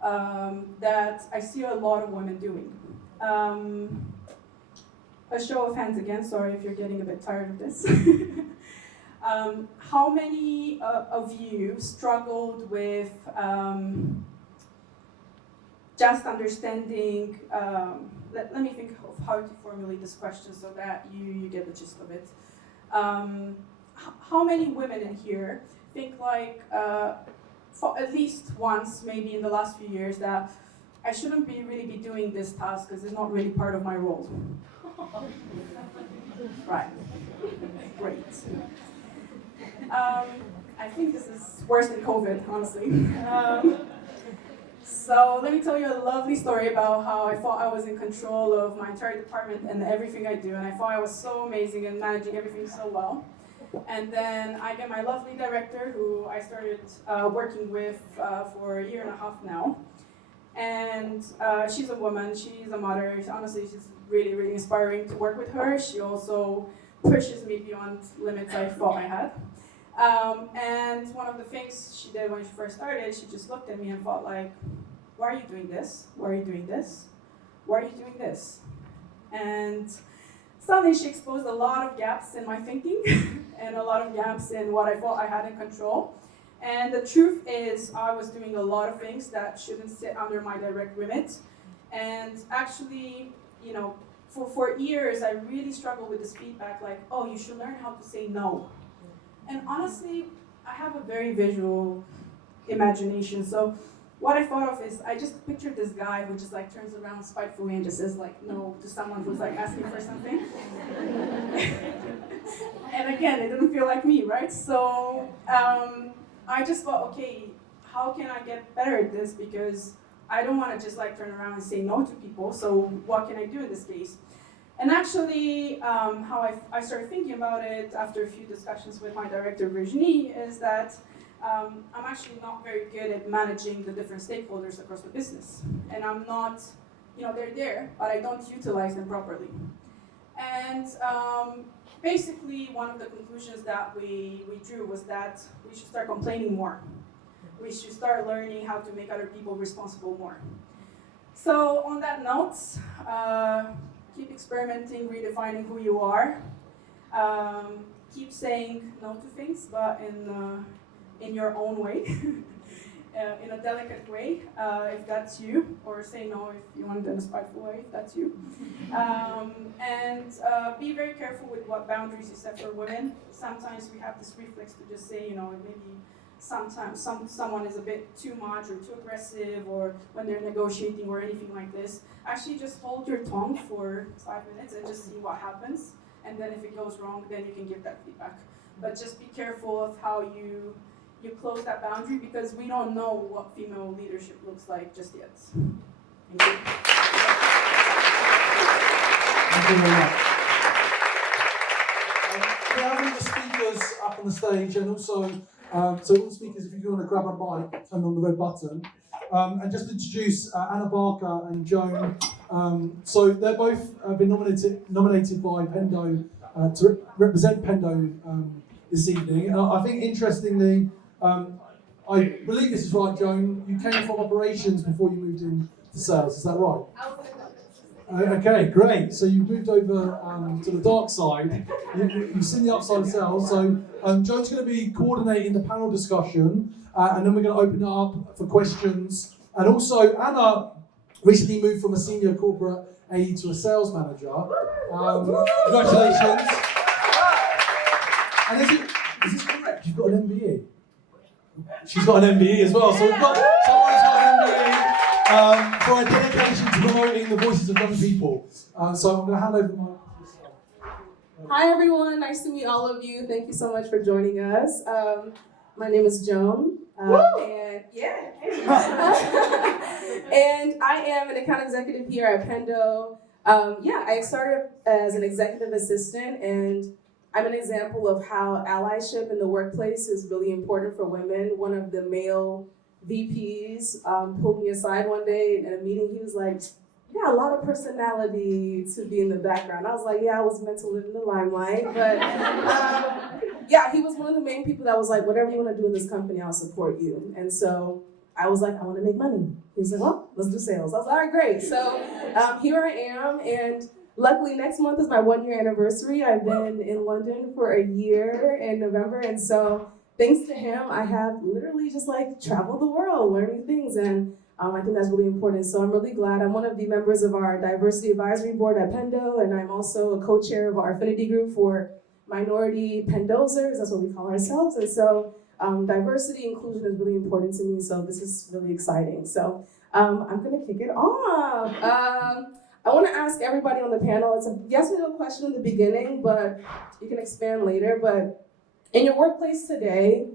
that I see a lot of women doing. A show of hands again, sorry if you're getting a bit tired of this. How many of you struggled with just understanding, let me think of how to formulate this question so that you get the gist of it. How many women in here think like, for at least once, maybe in the last few years, that I shouldn't really be doing this task because it's not really part of my role? Right. Great. I think this is worse than COVID, honestly. So let me tell you a lovely story about how I thought I was in control of my entire department and everything I do, and I thought I was so amazing and managing everything so well. And then I get my lovely director, who I started working with for a year and a half now. And she's a woman, she's a mother. Honestly, she's really, really inspiring to work with her. She also pushes me beyond limits I thought I had. And one of the things she did when she first started, she just looked at me and thought like, why are you doing this? Why are you doing this? Why are you doing this? And suddenly she exposed a lot of gaps in my thinking and a lot of gaps in what I thought I had in control. And the truth is, I was doing a lot of things that shouldn't sit under my direct remit. And actually, you know, for years, I really struggled with this feedback like, oh, you should learn how to say no. And honestly, I have a very visual imagination. So what I thought of is, I just pictured this guy who just like turns around spitefully and just says like no to someone who's like asking for something. And again, it didn't feel like me, right? So I just thought, okay, how can I get better at this? Because I don't want to just like turn around and say no to people. So what can I do in this case? And actually, how I started thinking about it after a few discussions with my director, Virginie, is that I'm actually not very good at managing the different stakeholders across the business. And I'm not, you know, they're there, but I don't utilize them properly. And basically, one of the conclusions that we drew was that we should start complaining more. We should start learning how to make other people responsible more. So on that note, keep experimenting, redefining who you are. Keep saying no to things, but in your own way, in a delicate way, if that's you, or say no if you want it in a spiteful way, if that's you. And be very careful with what boundaries you set for women. Sometimes we have this reflex to just say, you know, maybe sometimes someone is a bit too much or too aggressive, or when they're negotiating or anything like this. Actually, just hold your tongue for 5 minutes and just see what happens. And then if it goes wrong, then you can give that feedback. But just be careful of how you close that boundary, because we don't know what female leadership looks like just yet. Thank you. Thank you very much. We have the speakers up on the stage, and also, so all the speakers, if you want to grab a mic, turn on the red button. And just introduce Anna Barker and Joan. So they're both been nominated by Pendo to represent Pendo this evening. And I think interestingly, I believe this is right, Joan, you came from operations before you moved into sales, is that right? Okay, great. So you've moved over to the dark side. You've seen the upside of sales. So Joan's going to be coordinating the panel discussion, and then we're going to open it up for questions. And also, Anna recently moved from a senior corporate AE to a sales manager. Congratulations. And is this correct? You've got an MBE? She's got an MBE as well. So we've got someone's got an MBE for our dedication to promoting the voices of young people. So I'm going to hand over the mic. Hi everyone, nice to meet all of you. Thank you so much for joining us. My name is Joan, and yeah, and I am an account executive here at Pendo. I started as an executive assistant, and I'm an example of how allyship in the workplace is really important for women. One of the male VPs pulled me aside one day in a meeting. He was like, "You got a lot of personality to be in the background." I was like, "Yeah, I was meant to live in the limelight." But he was one of the main people that was like, "Whatever you want to do in this company, I'll support you." And so I was like, "I want to make money." He was like, "Well, let's do sales." I was like, "All right, great." So here I am, and Luckily, next month is my 1-year anniversary. I've been in London for a year in November, and so thanks to him, I have literally just like traveled the world, learning things, and I think that's really important. So I'm really glad. I'm one of the members of our diversity advisory board at Pendo, and I'm also a co-chair of our affinity group for minority Pendozers. That's what we call ourselves, and so diversity inclusion is really important to me. So this is really exciting. So I'm gonna kick it off. I want to ask everybody on the panel. It's a yes or no question in the beginning, but you can expand later. But in your workplace today,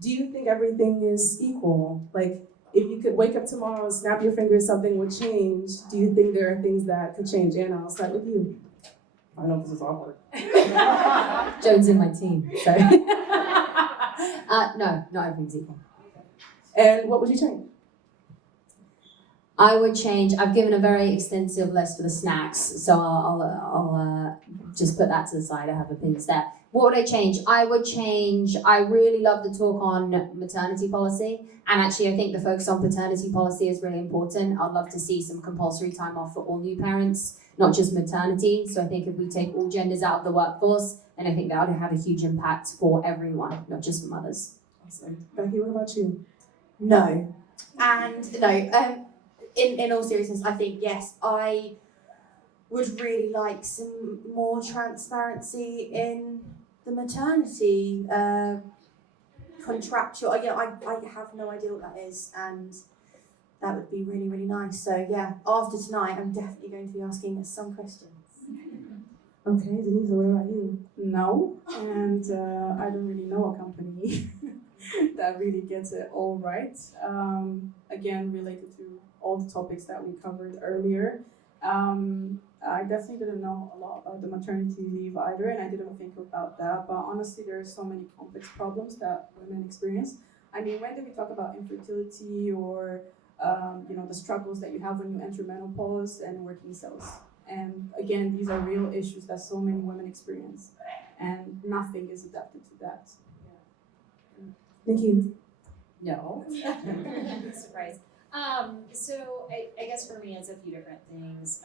do you think everything is equal? Like, if you could wake up tomorrow and snap your fingers, something would change. Do you think there are things that could change? Anna, I'll start with you. I know this is awkward. Joan's in my team, so. No, not everything's equal. And what would you change? I would change, I've given a very extensive list for the snacks, so I'll just put that to the side. I have opinions there. What would I change? I really love the talk on maternity policy, and actually I think the focus on paternity policy is really important. I'd love to see some compulsory time off for all new parents, not just maternity. So I think if we take all genders out of the workforce, then I think that would have a huge impact for everyone, not just for mothers. Awesome. Becky, what about you? No. And no, in all seriousness, I think yes, I would really like some more transparency in the maternity contractual. I have no idea what that is, and that would be really, really nice. So yeah, after tonight, I'm definitely going to be asking some questions. Okay, Denisa, what about you? No, and I don't really know a company that really gets it all right. Again, related to all the topics that we covered earlier. I definitely didn't know a lot about the maternity leave either, and I didn't think about that. But honestly, there are so many complex problems that women experience. I mean, when do we talk about infertility or the struggles that you have when you enter menopause and working cells? And again, these are real issues that so many women experience, and nothing is adapted to that. Thank you. No. Surprise. So I guess for me, it's a few different things.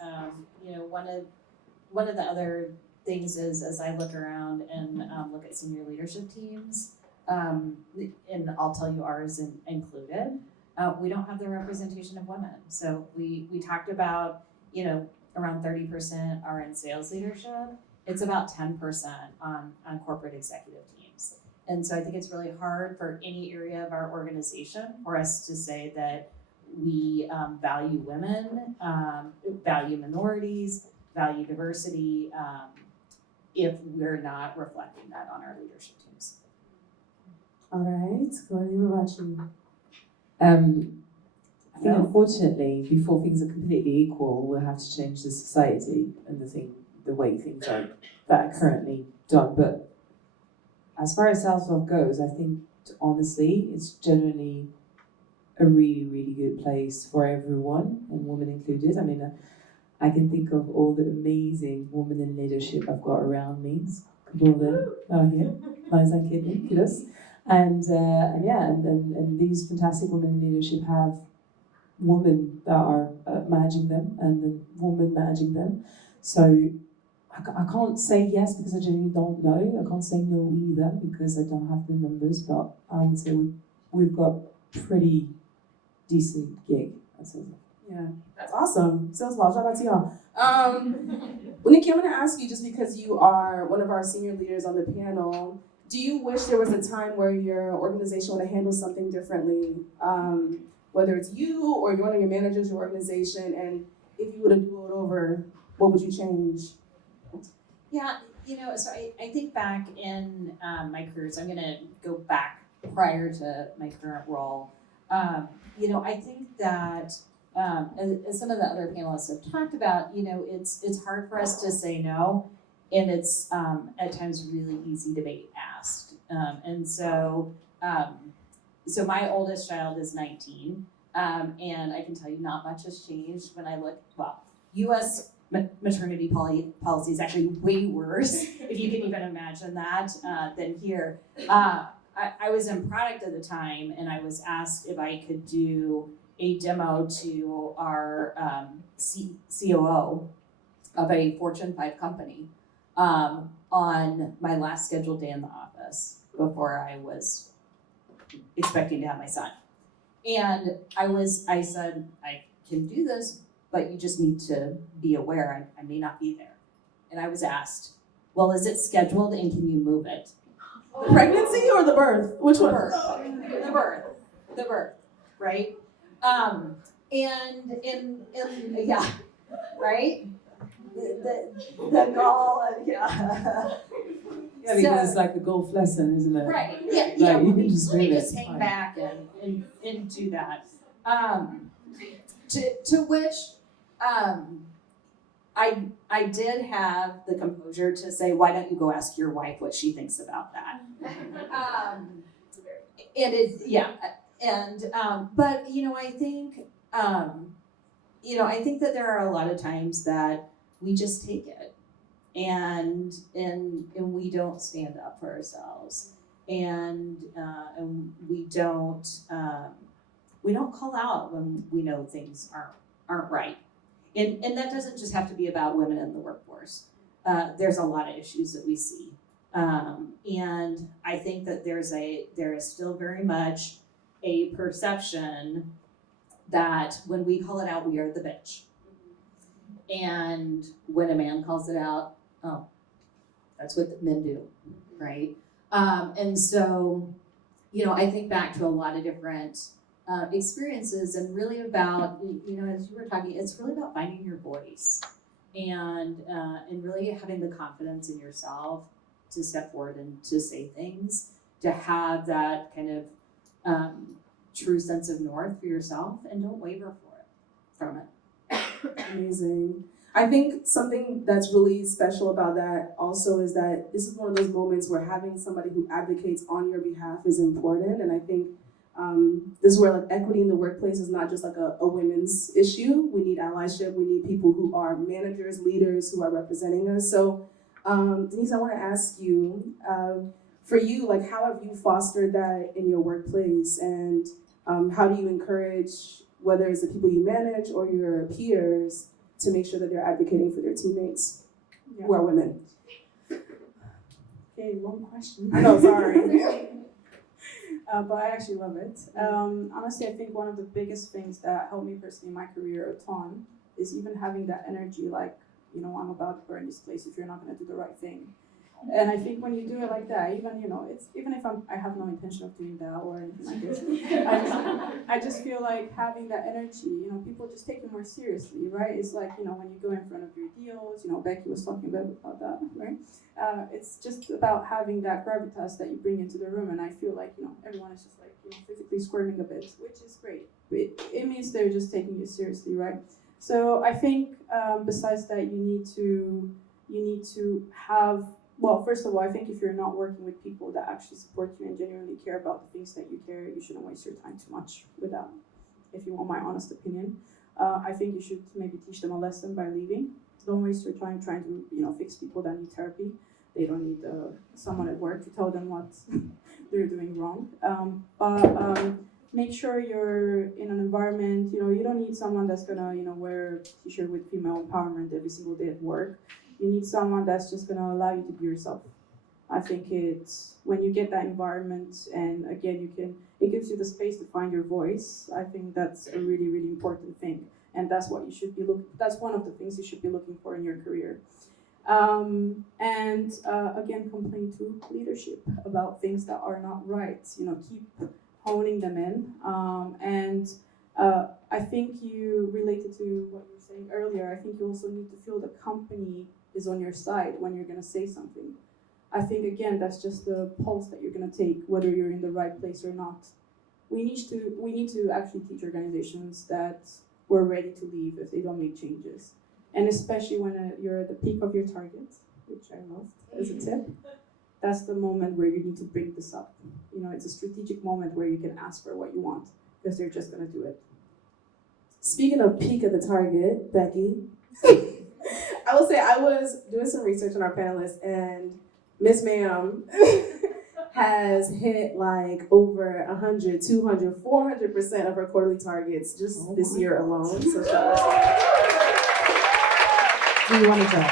One of the other things is as I look around and look at senior leadership teams, and I'll tell you ours included, we don't have the representation of women. So we talked about, around 30% are in sales leadership. It's about 10% on corporate executive teams. And so I think it's really hard for any area of our organization for us to say that we value women, value minorities, value diversity, if we're not reflecting that on our leadership teams. All right, Coralie, what about you? I think unfortunately, before things are completely equal, we'll have to change the society and the way things are that are currently done. But as far as self-love goes, I think honestly, it's generally a really, really good place for everyone, and women included. I mean, I can think of all the amazing women in leadership I've got around me. A couple of them are here, Liza and Kidney, kudos. And these fantastic women in leadership have women that are managing them and the woman managing them. So I can't say yes because I genuinely don't know. I can't say no either because I don't have the numbers, but I would say we've got pretty decent gig. Yeah, that's awesome. Sales law, shout out to y'all. Well, Nikki, I'm going to ask you, just because you are one of our senior leaders on the panel, do you wish there was a time where your organization would have handled something differently? Whether it's you or one of your managers, your organization, and if you would have do it over, what would you change? Yeah, so I think back in my career, so I'm going to go back prior to my current role. I think that as some of the other panelists have talked about, it's hard for us to say no, and it's at times really easy to be asked. So my oldest child is 19, and I can tell you not much has changed when I look, U.S. maternity policy is actually way worse, if you can even imagine that, than here. I was in product at the time, and I was asked if I could do a demo to our COO of a Fortune 5 company on my last scheduled day in the office before I was expecting to have my son. And I said, I can do this, but you just need to be aware I may not be there. And I was asked, well, is it scheduled and can you move it? The pregnancy or the birth? Which one? The birth, right? And yeah, right? The goal, yeah. Yeah, because it's like the golf lesson, isn't it? Right, yeah, Like, you let can just me move it, just it's hang fine. back and do that. To which I did have the composure to say, why don't you go ask your wife what she thinks about that? And it, yeah, and but I think I think that there are a lot of times that we just take it, and we don't stand up for ourselves, and we don't call out when we know things aren't right, and that doesn't just have to be about women in the workforce. There's a lot of issues that we see. And I think that there is still very much a perception that when we call it out, we are the bitch. And when a man calls it out, oh, that's what men do, right? And so, I think back to a lot of different experiences, and really about, as you were talking, it's really about finding your voice and really having the confidence in yourself to step forward and to say things, to have that kind of true sense of north for yourself, and don't waver from it. Amazing. I think something that's really special about that also is that this is one of those moments where having somebody who advocates on your behalf is important. And I think this is where like equity in the workplace is not just like a women's issue. We need allyship. We need people who are managers, leaders, who are representing us. So Denise, I want to ask you, for you, like, how have you fostered that in your workplace, and how do you encourage, whether it's the people you manage or your peers, to make sure that they're advocating for their teammates who are women? Okay, one question. I know, sorry. But I actually love it. Honestly, I think one of the biggest things that helped me personally in my career a ton is even having that energy, like, I'm about to burn this place if you're not going to do the right thing. And I think when you do it like that, even it's even if I have no intention of doing that or anything like this, I just feel like having that energy, people just take it more seriously, right? It's like, when you go in front of your deals, Becky was talking about that, right? It's just about having that gravitas that you bring into the room, and I feel like, everyone is just like, physically squirming a bit, which is great. It means they're just taking you seriously, right? So I think besides that, you need to have, well, first of all, I think if you're not working with people that actually support you and genuinely care about the things that you care, you shouldn't waste your time too much with that, if you want my honest opinion. I think you should maybe teach them a lesson by leaving. Don't waste your time trying to fix people that need therapy. They don't need someone at work to tell them what they're doing wrong. But make sure you're in an environment, you don't need someone that's gonna, wear a t-shirt with female empowerment every single day at work. You need someone that's just gonna allow you to be yourself. I think it's when you get that environment, and again, it gives you the space to find your voice. I think that's a really, really important thing. And that's what you should be that's one of the things you should be looking for in your career. Again, complain to leadership about things that are not right. Keep honing them in. I think you related to what you were saying earlier. I think you also need to feel the company is on your side when you're going to say something. I think, again, that's just the pulse that you're going to take, whether you're in the right place or not. We need to actually teach organizations that we're ready to leave if they don't make changes. And especially when you're at the peak of your target, which I love as a tip, that's the moment where you need to bring this up. It's a strategic moment where you can ask for what you want, because they're just going to do it. Speaking of peak of the target, Becky, I will say I was doing some research on our panelists, and Miss Ma'am has hit like over 100, 200, 400% of her quarterly targets just this year alone. So shout out to her. do you want to join?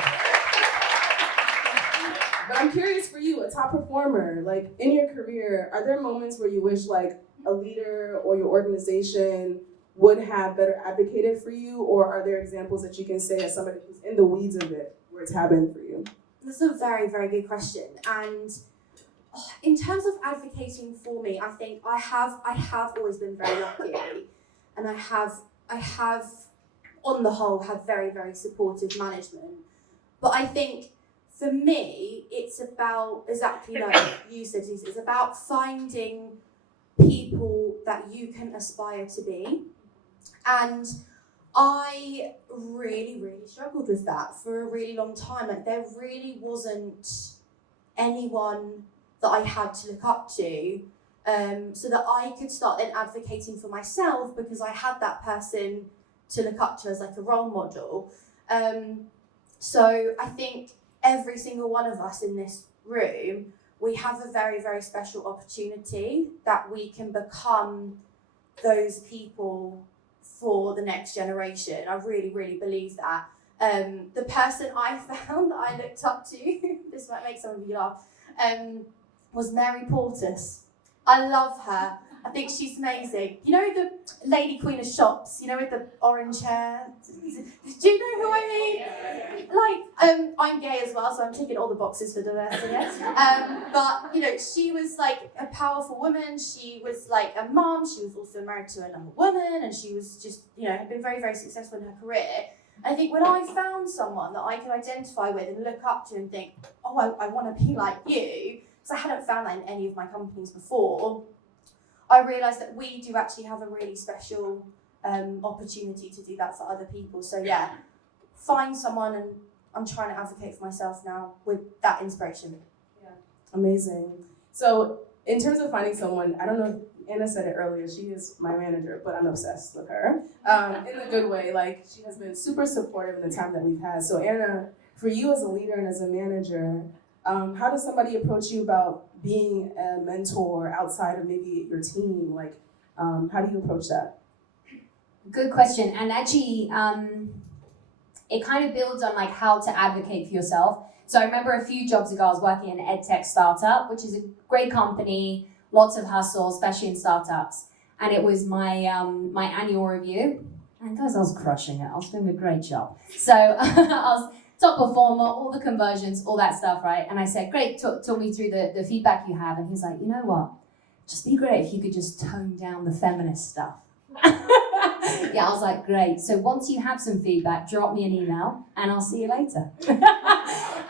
But I'm curious for you, a top performer, like in your career, are there moments where you wish like a leader or your organization would have better advocated for you? Or are there examples that you can say as somebody who's in the weeds of it, where it's happened for you? That's a very, very good question. And in terms of advocating for me, I think I have always been very lucky, and I have on the whole had very, very supportive management. But I think for me, it's about exactly like you said, Denisa, it's about finding people that you can aspire to be. And I really, really struggled with that for a really long time. Like, there really wasn't anyone that I had to look up to, so that I could start then advocating for myself, because I had that person to look up to as like a role model. So I think every single one of us in this room, we have a very, very special opportunity that we can become those people for the next generation. I really, really believe that. The person I found that I looked up to, this might make some of you laugh, was Mary Portas. I love her. I think she's amazing. You know the Lady Queen of Shops, you know, with the orange hair? Do you know who I mean? Like, I'm gay as well, so I'm ticking all the boxes for diversity. But, you know, she was like a powerful woman. She was like a mom. She was also married to another woman, and she was just, you know, had been very, very successful in her career. And I think when I found someone that I could identify with and look up to and think, oh, I want to be like you, because I hadn't found that in any of my companies before, I realised that we do actually have a really special opportunity to do that for other people. So yeah, find someone, and I'm trying to advocate for myself now with that inspiration. Yeah, amazing. So in terms of finding someone, I don't know if Anna said it earlier, she is my manager, but I'm obsessed with her in a good way. Like, she has been super supportive in the time that we've had. So Anna, for you as a leader and as a manager, how does somebody approach you about being a mentor outside of maybe your team? Like, how do you approach that? Good question. And actually, it kind of builds on like how to advocate for yourself. So I remember a few jobs ago, I was working in an ed tech startup, which is a great company, lots of hustle, especially in startups. And it was my my annual review. And guys, I was crushing it. I was doing a great job. So I was top performer, all the conversions, all that stuff, right? And I said, great, talk me through the feedback you have. And he's like, you know what? Just be great if you could just tone down the feminist stuff. Yeah, I was like, great. So once you have some feedback, drop me an email and I'll see you later.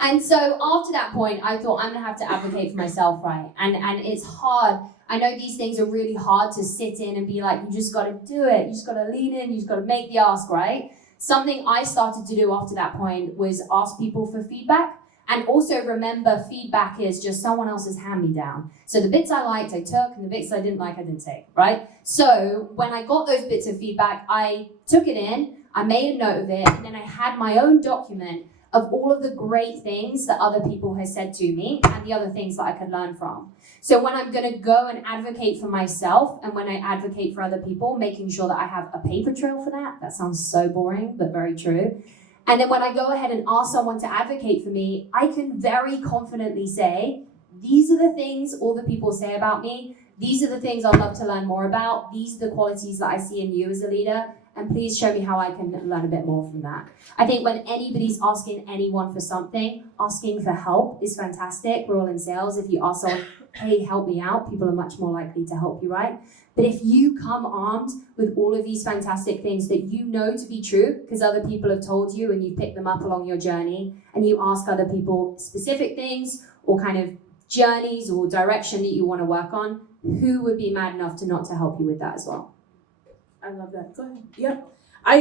And so after that point, I thought I'm gonna have to advocate for myself, right? And it's hard. I know these things are really hard to sit in and be like, you just gotta do it. You just gotta lean in, you just gotta make the ask, right? Something I started to do after that point was ask people for feedback, and also remember feedback is just someone else's hand-me-down. So the bits I liked, I took, and the bits I didn't like, I didn't take, right? So when I got those bits of feedback, I took it in, I made a note of it, and then I had my own document of all of the great things that other people had said to me and the other things that I could learn from. So when I'm gonna go and advocate for myself, and when I advocate for other people, making sure that I have a paper trail for that. That sounds so boring, but very true. And then when I go ahead and ask someone to advocate for me, I can very confidently say, these are the things all the people say about me. These are the things I'd love to learn more about. These are the qualities that I see in you as a leader. And please show me how I can learn a bit more from that. I think when anybody's asking anyone for something, asking for help is fantastic. We're all in sales. If you ask someone, hey, help me out, people are much more likely to help you, right? But if you come armed with all of these fantastic things that you know to be true, because other people have told you and you pick them up along your journey, and you ask other people specific things or kind of journeys or direction that you want to work on, who would be mad enough to not to help you with that as well? I love that. Go ahead. Yep. I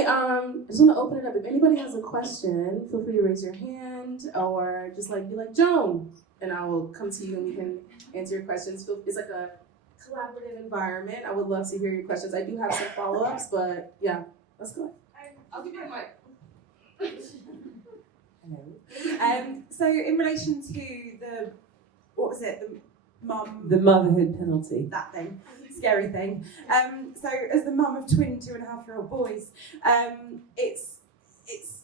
just want to open it up. If anybody has a question, feel free to raise your hand or just like be like, Joan, and I will come to you and we can answer your questions. It's like a collaborative environment. I would love to hear your questions. I do have some follow-ups, but yeah, let's go. I'll give you a mic. Hello. So in relation to the The motherhood penalty. that thing, scary thing. So as the mum of twin 2.5-year-old boys, it's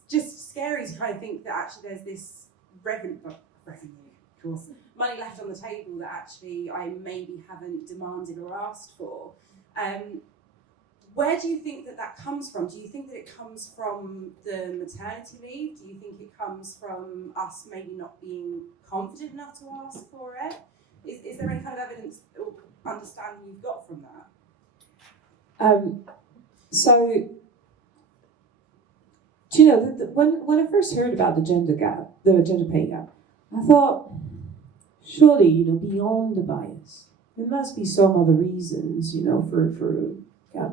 just scary to kind of think that actually there's this revenue, of course, money left on the table that actually I maybe haven't demanded or asked for. Where do you think that comes from? Do you think that it comes from the maternity leave? Do you think it comes from us maybe not being confident enough to ask for it? Is there any kind of evidence or understanding you've got from that? So, do you know, when I first heard about the gender pay gap, I thought, surely, you know, beyond the bias, there must be some other reasons, you know, for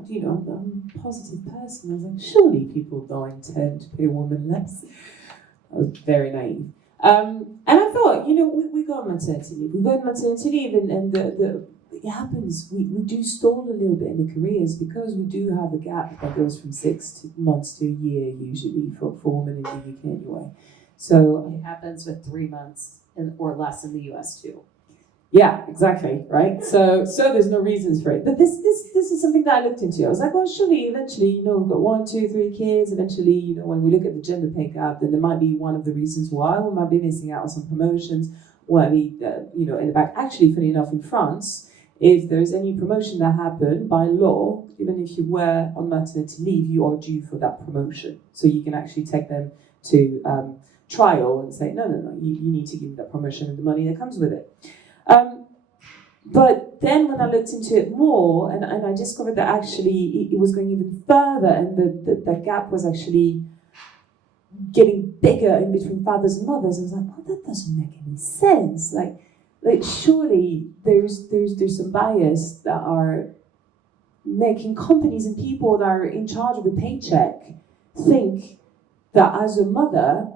you know, I'm a positive person. I was like, surely people don't intend to pay a woman less. I was very naive. And I thought, you know, we go on maternity leave. We go on maternity leave, and it happens. We do stall a little bit in the careers because we do have a gap that goes from 6 months to a year usually for women in the UK anyway. So it happens with 3 months or less in the US too. Yeah, exactly, right? So there's no reasons for it. But this is something that I looked into. I was like, well, surely eventually, you know, we've got 1, 2, 3 kids. Eventually, you know, when we look at the gender pay gap, then there might be one of the reasons why we might be missing out on some promotions. Why we, you know, in the back. Actually, funny enough, in France, if there's any promotion that happened by law, even if you were on maternity leave, you are due for that promotion. So you can actually take them to trial and say, no, you need to give me that promotion and the money that comes with it. But then when I looked into it more, and I discovered that actually it was going even further, and the gap was actually getting bigger in between fathers and mothers. I was like, well, that doesn't make any sense. Like surely there's some bias that are making companies and people that are in charge of a paycheck think that as a mother,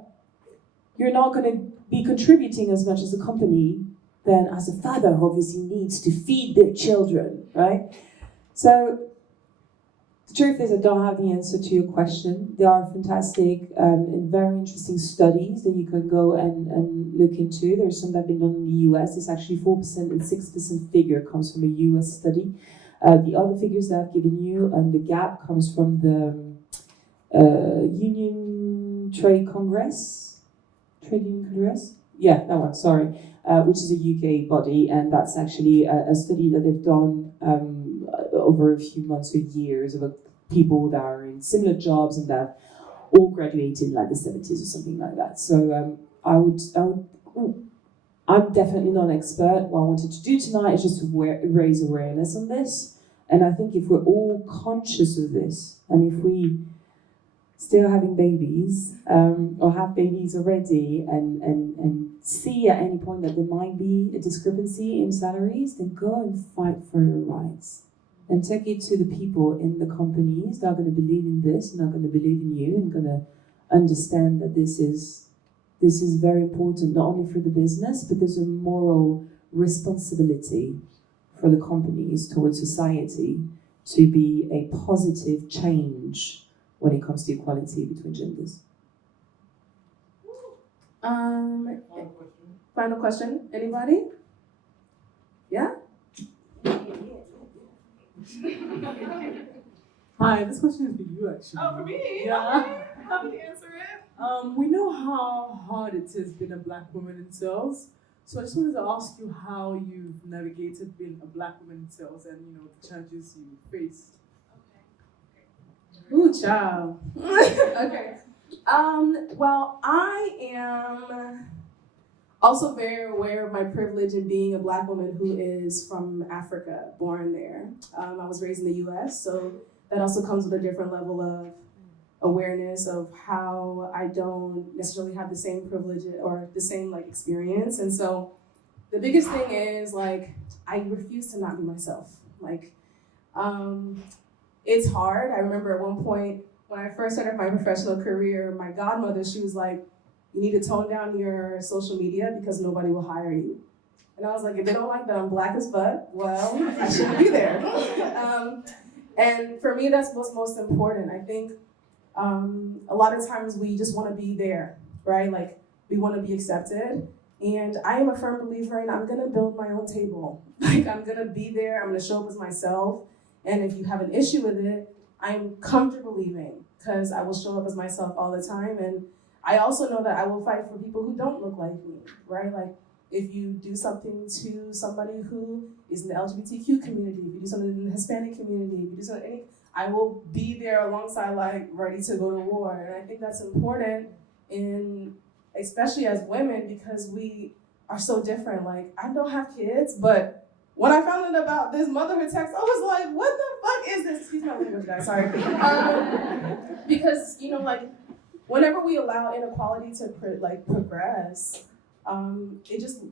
you're not going to be contributing as much as the company than as a father who obviously needs to feed their children, right? So the truth is I don't have the answer to your question. There are fantastic and very interesting studies that you can go and look into. There's some that have been done in the US. It's actually 4% and 6% figure comes from a US study. The other figures that I've given you, the gap comes from the Union Trade Union Congress? Yeah, that one, sorry. Which is a UK body, and that's actually a study that they've done over a few months or years of people that are in similar jobs and that all graduated in like the 70s or something like that. So I'm definitely not an expert. What I wanted to do tonight is just to raise awareness on this, and I think if we're all conscious of this, and if we still having babies or have babies already and see at any point that there might be a discrepancy in salaries, then go and fight for your rights and take it to the people in the companies that are going to believe in this and are going to believe in you and going to understand that this is very important, not only for the business, but there's a moral responsibility for the companies towards society to be a positive change when it comes to equality between genders. Final question, anybody? Yeah? Hi, this question is for you actually. Oh, for me? Yeah. Okay. Happy to answer it. We know how hard it is being a black woman in sales. So I just wanted to ask you how you've navigated being a black woman in sales and, you know, the challenges you faced. Ooh, child. Okay. Well, I am also very aware of my privilege in being a black woman who is from Africa, born there. I was raised in the US, so that also comes with a different level of awareness of how I don't necessarily have the same privilege or the same like experience. And so the biggest thing is like, I refuse to not be myself. Like, it's hard. I remember at one point when I first started my professional career, my godmother, she was like, you need to tone down your social media because nobody will hire you. And I was like, if they don't like that I'm black as fuck, well, I shouldn't be there. And for me, that's what's most important. I think a lot of times we just want to be there, right? Like we want to be accepted. And I am a firm believer in I'm going to build my own table. Like I'm going to be there. I'm going to show up as myself. And if you have an issue with it, I'm comfortable leaving. because I will show up as myself all the time. And I also know that I will fight for people who don't look like me, right? Like, if you do something to somebody who is in the LGBTQ community, if you do something in the Hispanic community, if you do something, I will be there alongside, like, ready to go to war. And I think that's important, especially as women, because we are so different. Like, I don't have kids, but when I found out about this motherhood text, I was like, what the fuck is this? Excuse my language, guys, sorry. Because, like, whenever we allow inequality to progress, it just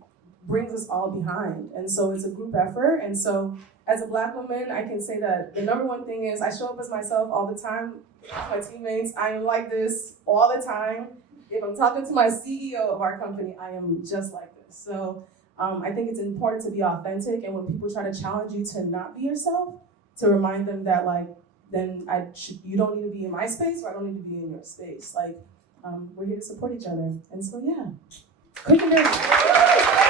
brings us all behind. And so it's a group effort. And so as a Black woman, I can say that the number one thing is I show up as myself all the time. My teammates, I am like this all the time. If I'm talking to my CEO of our company, I am just like this. So I think it's important to be authentic. And when people try to challenge you to not be yourself, to remind them that, like, then you don't need to be in my space, or I don't need to be in your space. Like, we're here to support each other. And so, yeah. Quick and dirty.